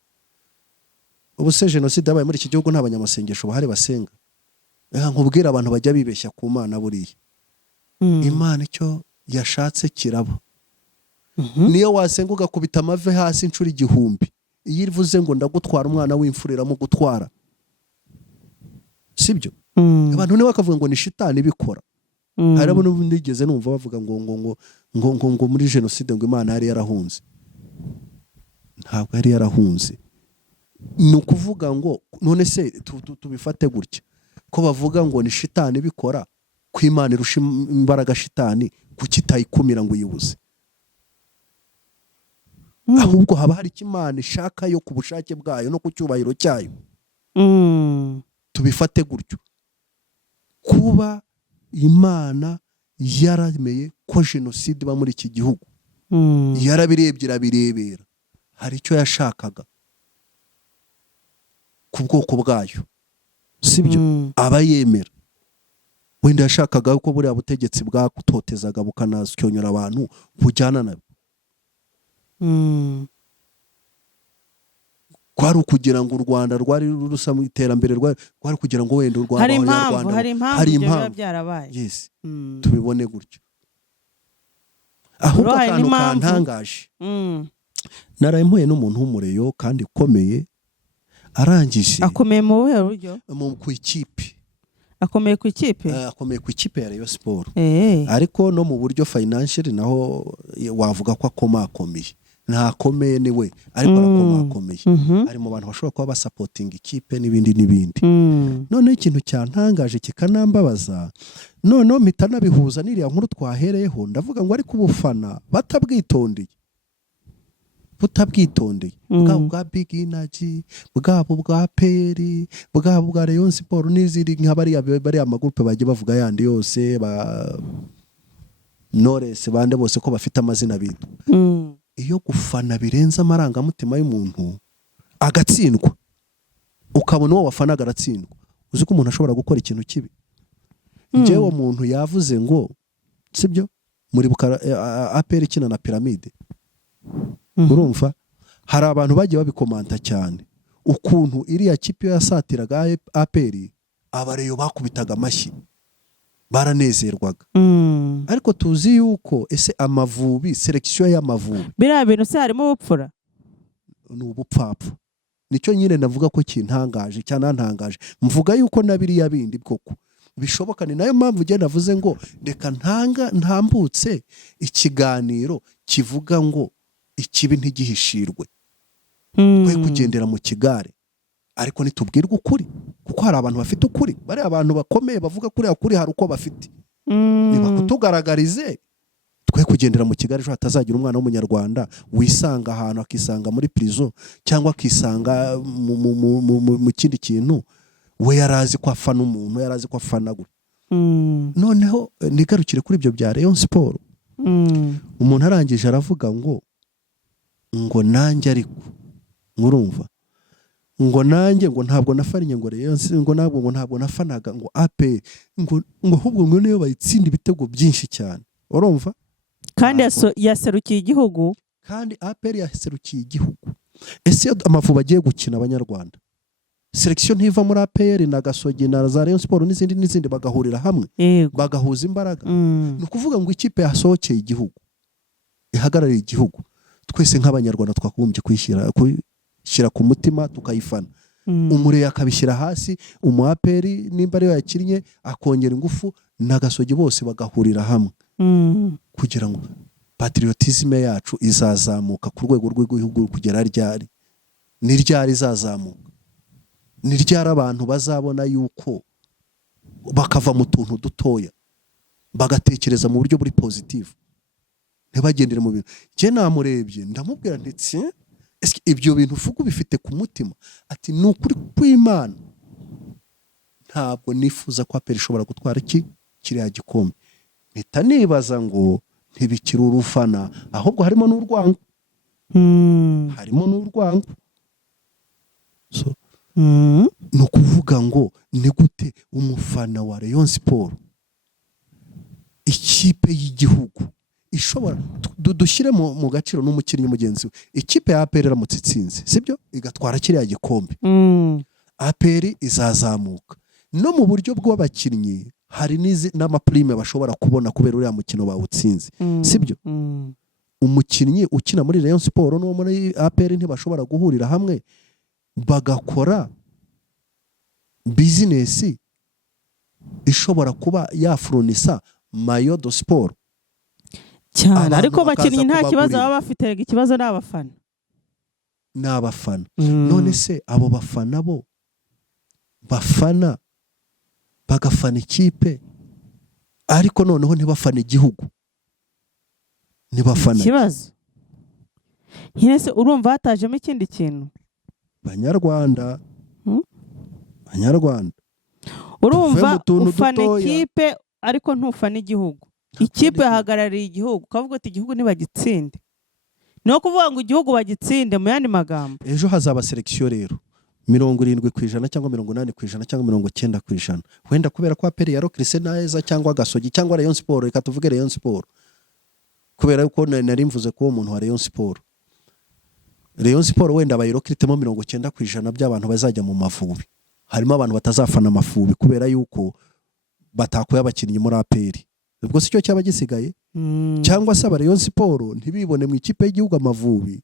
ubu se jenoside yabaye muri iki gihugu nta banyamasengesho bahari basenga nkubwira abantu bajya bibeshya ku Mana buriya Imana icyo yashatse kiraba niyo wasenga ugakubita amave hasi inshuro 1000 iyo ivuze ngo ndagutwara umwana w'imfurira mu gutwara sibyo abantu ne bakavuga ngo ni shitani bikora hari abo nigeze numva bavuga ngo muri jenoside ngo Imana yari yarahunze ntabwo yari yarahunze ni ukuvuga ngo none se tubifate gutya ko bavuga ngo ni shitani bikora ko Imana irusha imbaraga shitani kuki itayikumira ngo yibuze ahubwo haba hari Imana ishaka yo ku bushake bwayo no ku cyubahiro cyayo tubifate gutyo kuba Imana yarameye ko jenoside iba muri iki gihugu yarabirebye irabirebera hari icyo yashakaga ku bwoko bwayo sibyo abayemera wenda yashakaga ko buriya butegetsi bwakutotezaga bukanasyonyora abantu bujyana nabo kwari ukugira ngo u Rwanda rwari rusa mu iterambere rwari kugira ngo wenda u Rwanda hari impamvu byarabaye yes tubibone gutyo ahubwo akantu kantangaje narayimpuye n'umuntu w'umureyo kandi ukomeye arangije akomeye mu buhe buryo ku ikipe akomeye ku ikipe akomeye ku ikipe ya Rayon Sport ariko no mu buryo financial naho wavuga ko akomakomeye ntakomeye ni we ariko arakomakomeye ari mu bantu bashobora kuba basupporting ikipe n'ibindi none ikintu cyantangaje kikanambabaza none mpita nabihuza n'iriya nkuru twahereyeho ndavuga ngo ari kubufana batabwitondeye bwabo bwa Big Energy bwabo bwa Peri bwabo bwa Rayon Sport n'izindi nk'abari amagroupe bagiye bavuga yandi yose ba Knowless bande bose ko bafite amazina bito iyo gufana birenza amarangamutima y'umuntu agatsindwa ukabona uwo wafana agaratsindwa uzi ko umuntu ashobora gukora ikintu kibi njyewe umuntu yavuze ngo sibyo muri APR ikina na Pyramide urumva hari abantu bagiye babikomanta cyane ukuntu iriya kipe yasatiraga APR abareyo bakubitaga amashyi baranezerwaga ariko tuzi yuko ese Amavubi selection y'Amavubi biriya bintu se harimo ubupfura ni ubupfapfa nicyo nyine navuga ko kintangaje cyanantangaje mvuga yuko nabiriya bindi bwoko bishoboka ni nayo mpamvu je navuze ngo reka ntambutse ikiganiro kivuga ngo ikibi ntigihishirwe kwe kugendera mu kigare ariko nitubwirwa ukuri kuko hari abantu bafite ukuri bari abantu bakomeye bavuga kuri hari uko bafite niba kutugaragarize twe kugendera mu kigare ejo hatazagira umwana w'umunyarwanda wisanga ahantu akisanga muri prison cyangwa akisanga mu kindi kintu we yarazi ko afana umuntu yarazi ko afana gute noneho nigarukire kuri ibyo bya Rayon Sport umuntu arangije aravuga ngo nanjye ariko murumva ngo nanjye ngo ntabwo nafariye ngo Rayon ngo ntabwo nafanaga ngo AP ngo ahubwo ngo niyo bayitsinda ibitego byinshi cyane urumva kandi yaserukiye igihugu kandi APR yaserukiye igihugu ese Amavubi agiye gukina abanyarwanda selection ntiva muri APR na Gasogi na za Rayon Sport n'izindi bagahurira hamwe bagahuza imbaraga no kuvuga ngo ikipe yasohokeye igihugu ihagarariye igihugu twese nk'abanyarwanda twakugombye kwishyira ku mutima tukayifana umure akabishyira hasi umuaperi nimba ariyo yakinnye akongera ingufu na Gasogi bose bagahurira hamwe kugira ngo patriotisme yacu izazamuka ku rwego rw'igihugu kugera ryari ni ryari izazamuka ni ryari abantu bazabona yuko bakava mu tuntu dutoya bagatekereza mu buryo buri positive ntibagendere mu bintu je namurebye ndamubwira ndetse ibyo bintu uvuga bifite ku mutima ati nukuri kw'Imana ntabwo nifuza ko APR ishobora gutwara kiriya gikombe mpita nibaza ngo ntibikiri urufana ahubwo harimo n'urwango so ni ukuvuga ngo ni gute umufana wa Rayon Sport ikipe y'igihugu ishobora dushyire mu gaciro n'umukinnyi mugenzi we, ikipe ya APR iramutse itsinze sibyo igatwara kiriya gikombe, APR izazamuka no mu buryo bw'abakinnyi, hari n'amaprime bashobora kubona kubera uriya mukino bawutsinze sibyo. Umukinnyi ukina muri Rayon Sport no muri APR ntibashobora guhurira hamwe bagakora business ishobora kuba yafurunisa mayo do sport cyane. Ariko bakinnyi nta kibazo baba bafite, ikibazo ni abafana. None se abo bafana bo bafana bagafana ikipe ariko noneho ntibafana igihugu, ntibafana ikibazo. Hirese urumva hatajemo ikindi kintu Banyarwanda urumva ufana ikipe ariko ntufana igihugu. Ikipe yahagarariye igihugu, kavuga ati igihugu nibagitsinde, no kuvuga ngo igihugu bagitsinde mu yandi magambo. Ejo hazaba selection rero 70% cyangwa 80% cyangwa 90%, wenda kubera ko APR yarokrise neza cyangwa Gasogi cyangwa Rayon Sport, reka tuvuge Rayon Sport kubera yuko nari mvuze ko umuntu wa Rayon Sport wenda bayirokritemo 90% by'abantu bazajya mu Mavubi. Harimo abantu batazafana Amavubi kubera yuko batakuye abakinnyi muri APR, ubwo sicyo cyaba gisigaye. Cyangwa se Rayon Sport ntibibone mu ikipe y'igihugu Amavubi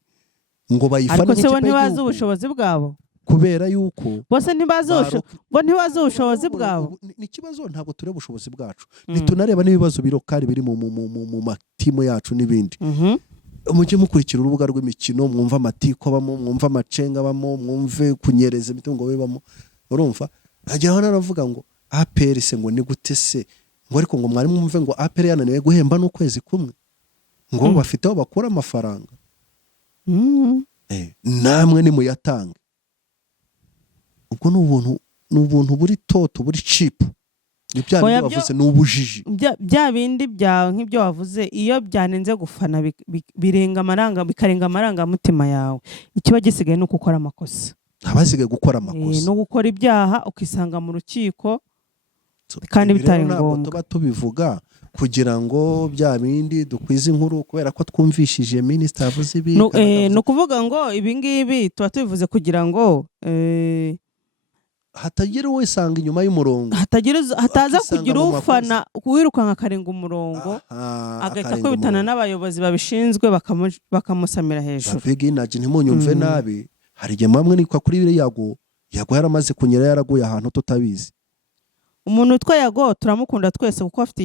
ngo bayifane ikipe y'igihugu, ariko se ntibazi ubushobozi bwabo, kubera yuko bose ntibazi ubushobozi bwabo. Ni kibazo, ntabwo tureba ubushobozi bwacu, nitunareba n'ibibazo birokari biri mu matimu yacu n'ibindi. Mujye mukurikira urubuga rw'imikino, mwumva amatiko bamo, mwumva amacenga bamo, mwumve kunyereza imitungo bibamo. Urumva hajyaho naravuga ngo APR se ngo ni gute se ngo ariko ngo mwari mwumve ngo APR yananiwe guhemba n'ukwezi kumwe ngo bafite aho bakura amafaranga. Namwe ni muyatanga. Ubwo ni ubuntu buri toto buri cheap. Ibyo bavuze ni ubujiji. Bya bindi bya nk'ibyo wavuze, iyo byanenze gufana bikarenga amaranga mutima yawe, ikiba gisigaye no gukora amakosa. Abasigaye gukora amakosa no gukora ibyaha ukisanga mu rukiko kandi bitari ngombwa. Tuba tubivuga kugira ngo bya bindi dukwize inkuru kubera ko twumvishije minister avuze ibi. No kuvuga ngo ibi ngibi tuba tubivuze kugira ngo hatagira wisanga inyuma y'umurongo, hataza kugira ufana wirukanka akarenga umurongo agahita kubitana n'abayobozi babishinzwe bakamusamira hejuru. Bigi naje ntimunyumve nabi, hari igihe mwamwe nikwa kuri bire yago yaramaze kunyera yaraguye ahantu tutabizi. Umuntu utwa Yago turamukunda twese kuko afite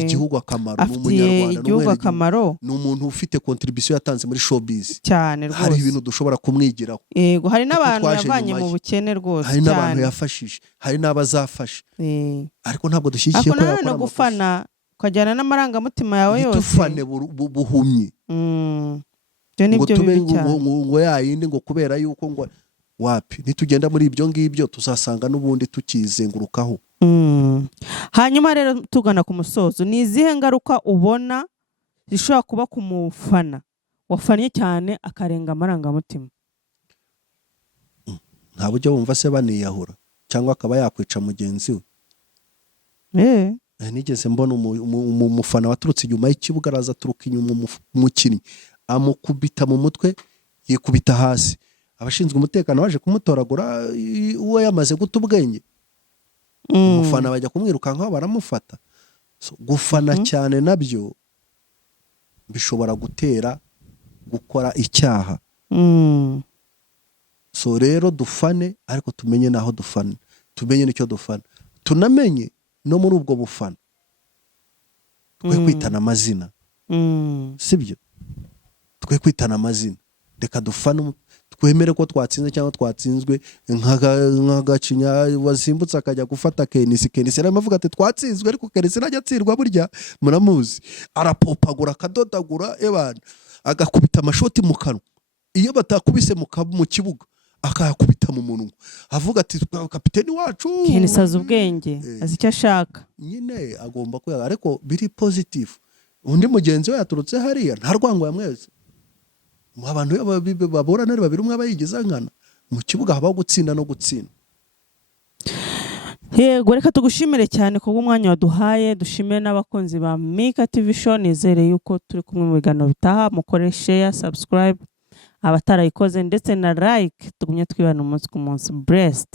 igihugu akamaro, n'umunyarwanda akamaro, ni umuntu ufite contribution yatanze muri showbiz cyane rwose. Hari ibintu dushobora kumwigiraho. Yego, hari n'abantu yavanye mu bukene rwose, hari n'abantu yafashije, hari n'abazafasha. Ariko ntabwo dushyigikiye ko yakora gufana ukajyana n'amarangamutima yawe yose. Tufane buhumye. Ngo tube ngo yayindi ngo kubera yuko ngo wapi nitugenda muri ibyo ngibyo tuzasanga n'ubundi tukizengurukaho. Hanyuma rero tugana ku musozo, ni izihe ngaruka ubona zishobora kuba ku mufana wafanye cyane akarenga amarangamutima? Nta buryo wumva se baniyahura cyangwa akaba yakwica mugenzi we. Nigeze mbona umufana waturutse inyuma y'ikibuga, araza aturuka inyuma umukinnyi amukubita mu mutwe, yikubita hasi. Abashinzwe umutekano baje kumutoragura uwo yamaze guta ubwenge. Umufana bajya kumwirukankaho baramufata. Gufana cyane nabyo bishobora gutera gukora icyaha. Rero dufane ariko tumenye naho dufana, tumenye nicyo dufana, tunamenye no muri ubwo bufana twe kwitana amazina. Sibyo, twe kwitana amazina, reka dufana twemere ko twatsinze cyangwa twatsinzwe. Nk'agacinya wasimbutse akajya gufata Kenisi aravuga ati twatsinzwe, ariko Kenisi najya atsirwa burya muramuzi, arapopagura akadodagura ebana agakubita amashoti mu kanwa. Iyo batakubise mu kibuga akayakubita mu munwa, avuga ati kapiteni wacu Kenisi azi ubwenge, azi icyo ashaka, nyine agomba kuyaga. Ariko biri positive, undi mugenzi we yaturutse hariya nta rwango yamweze. Abantu baborana ari babiri, umwe abayigiza nkana mu kibuga habaho gutsinda no gutsinda. Yego, reka tugushimire cyane kubw'umwanya waduhaye, dushimire n'abakunzi ba Mika TV Show. Nizere yuko turi kumwe mu biganiro bitaha. Mukore share, subscribe abatarayikoze ndetse na like. Tugumye twibana umunsi ku munsi. Blessed.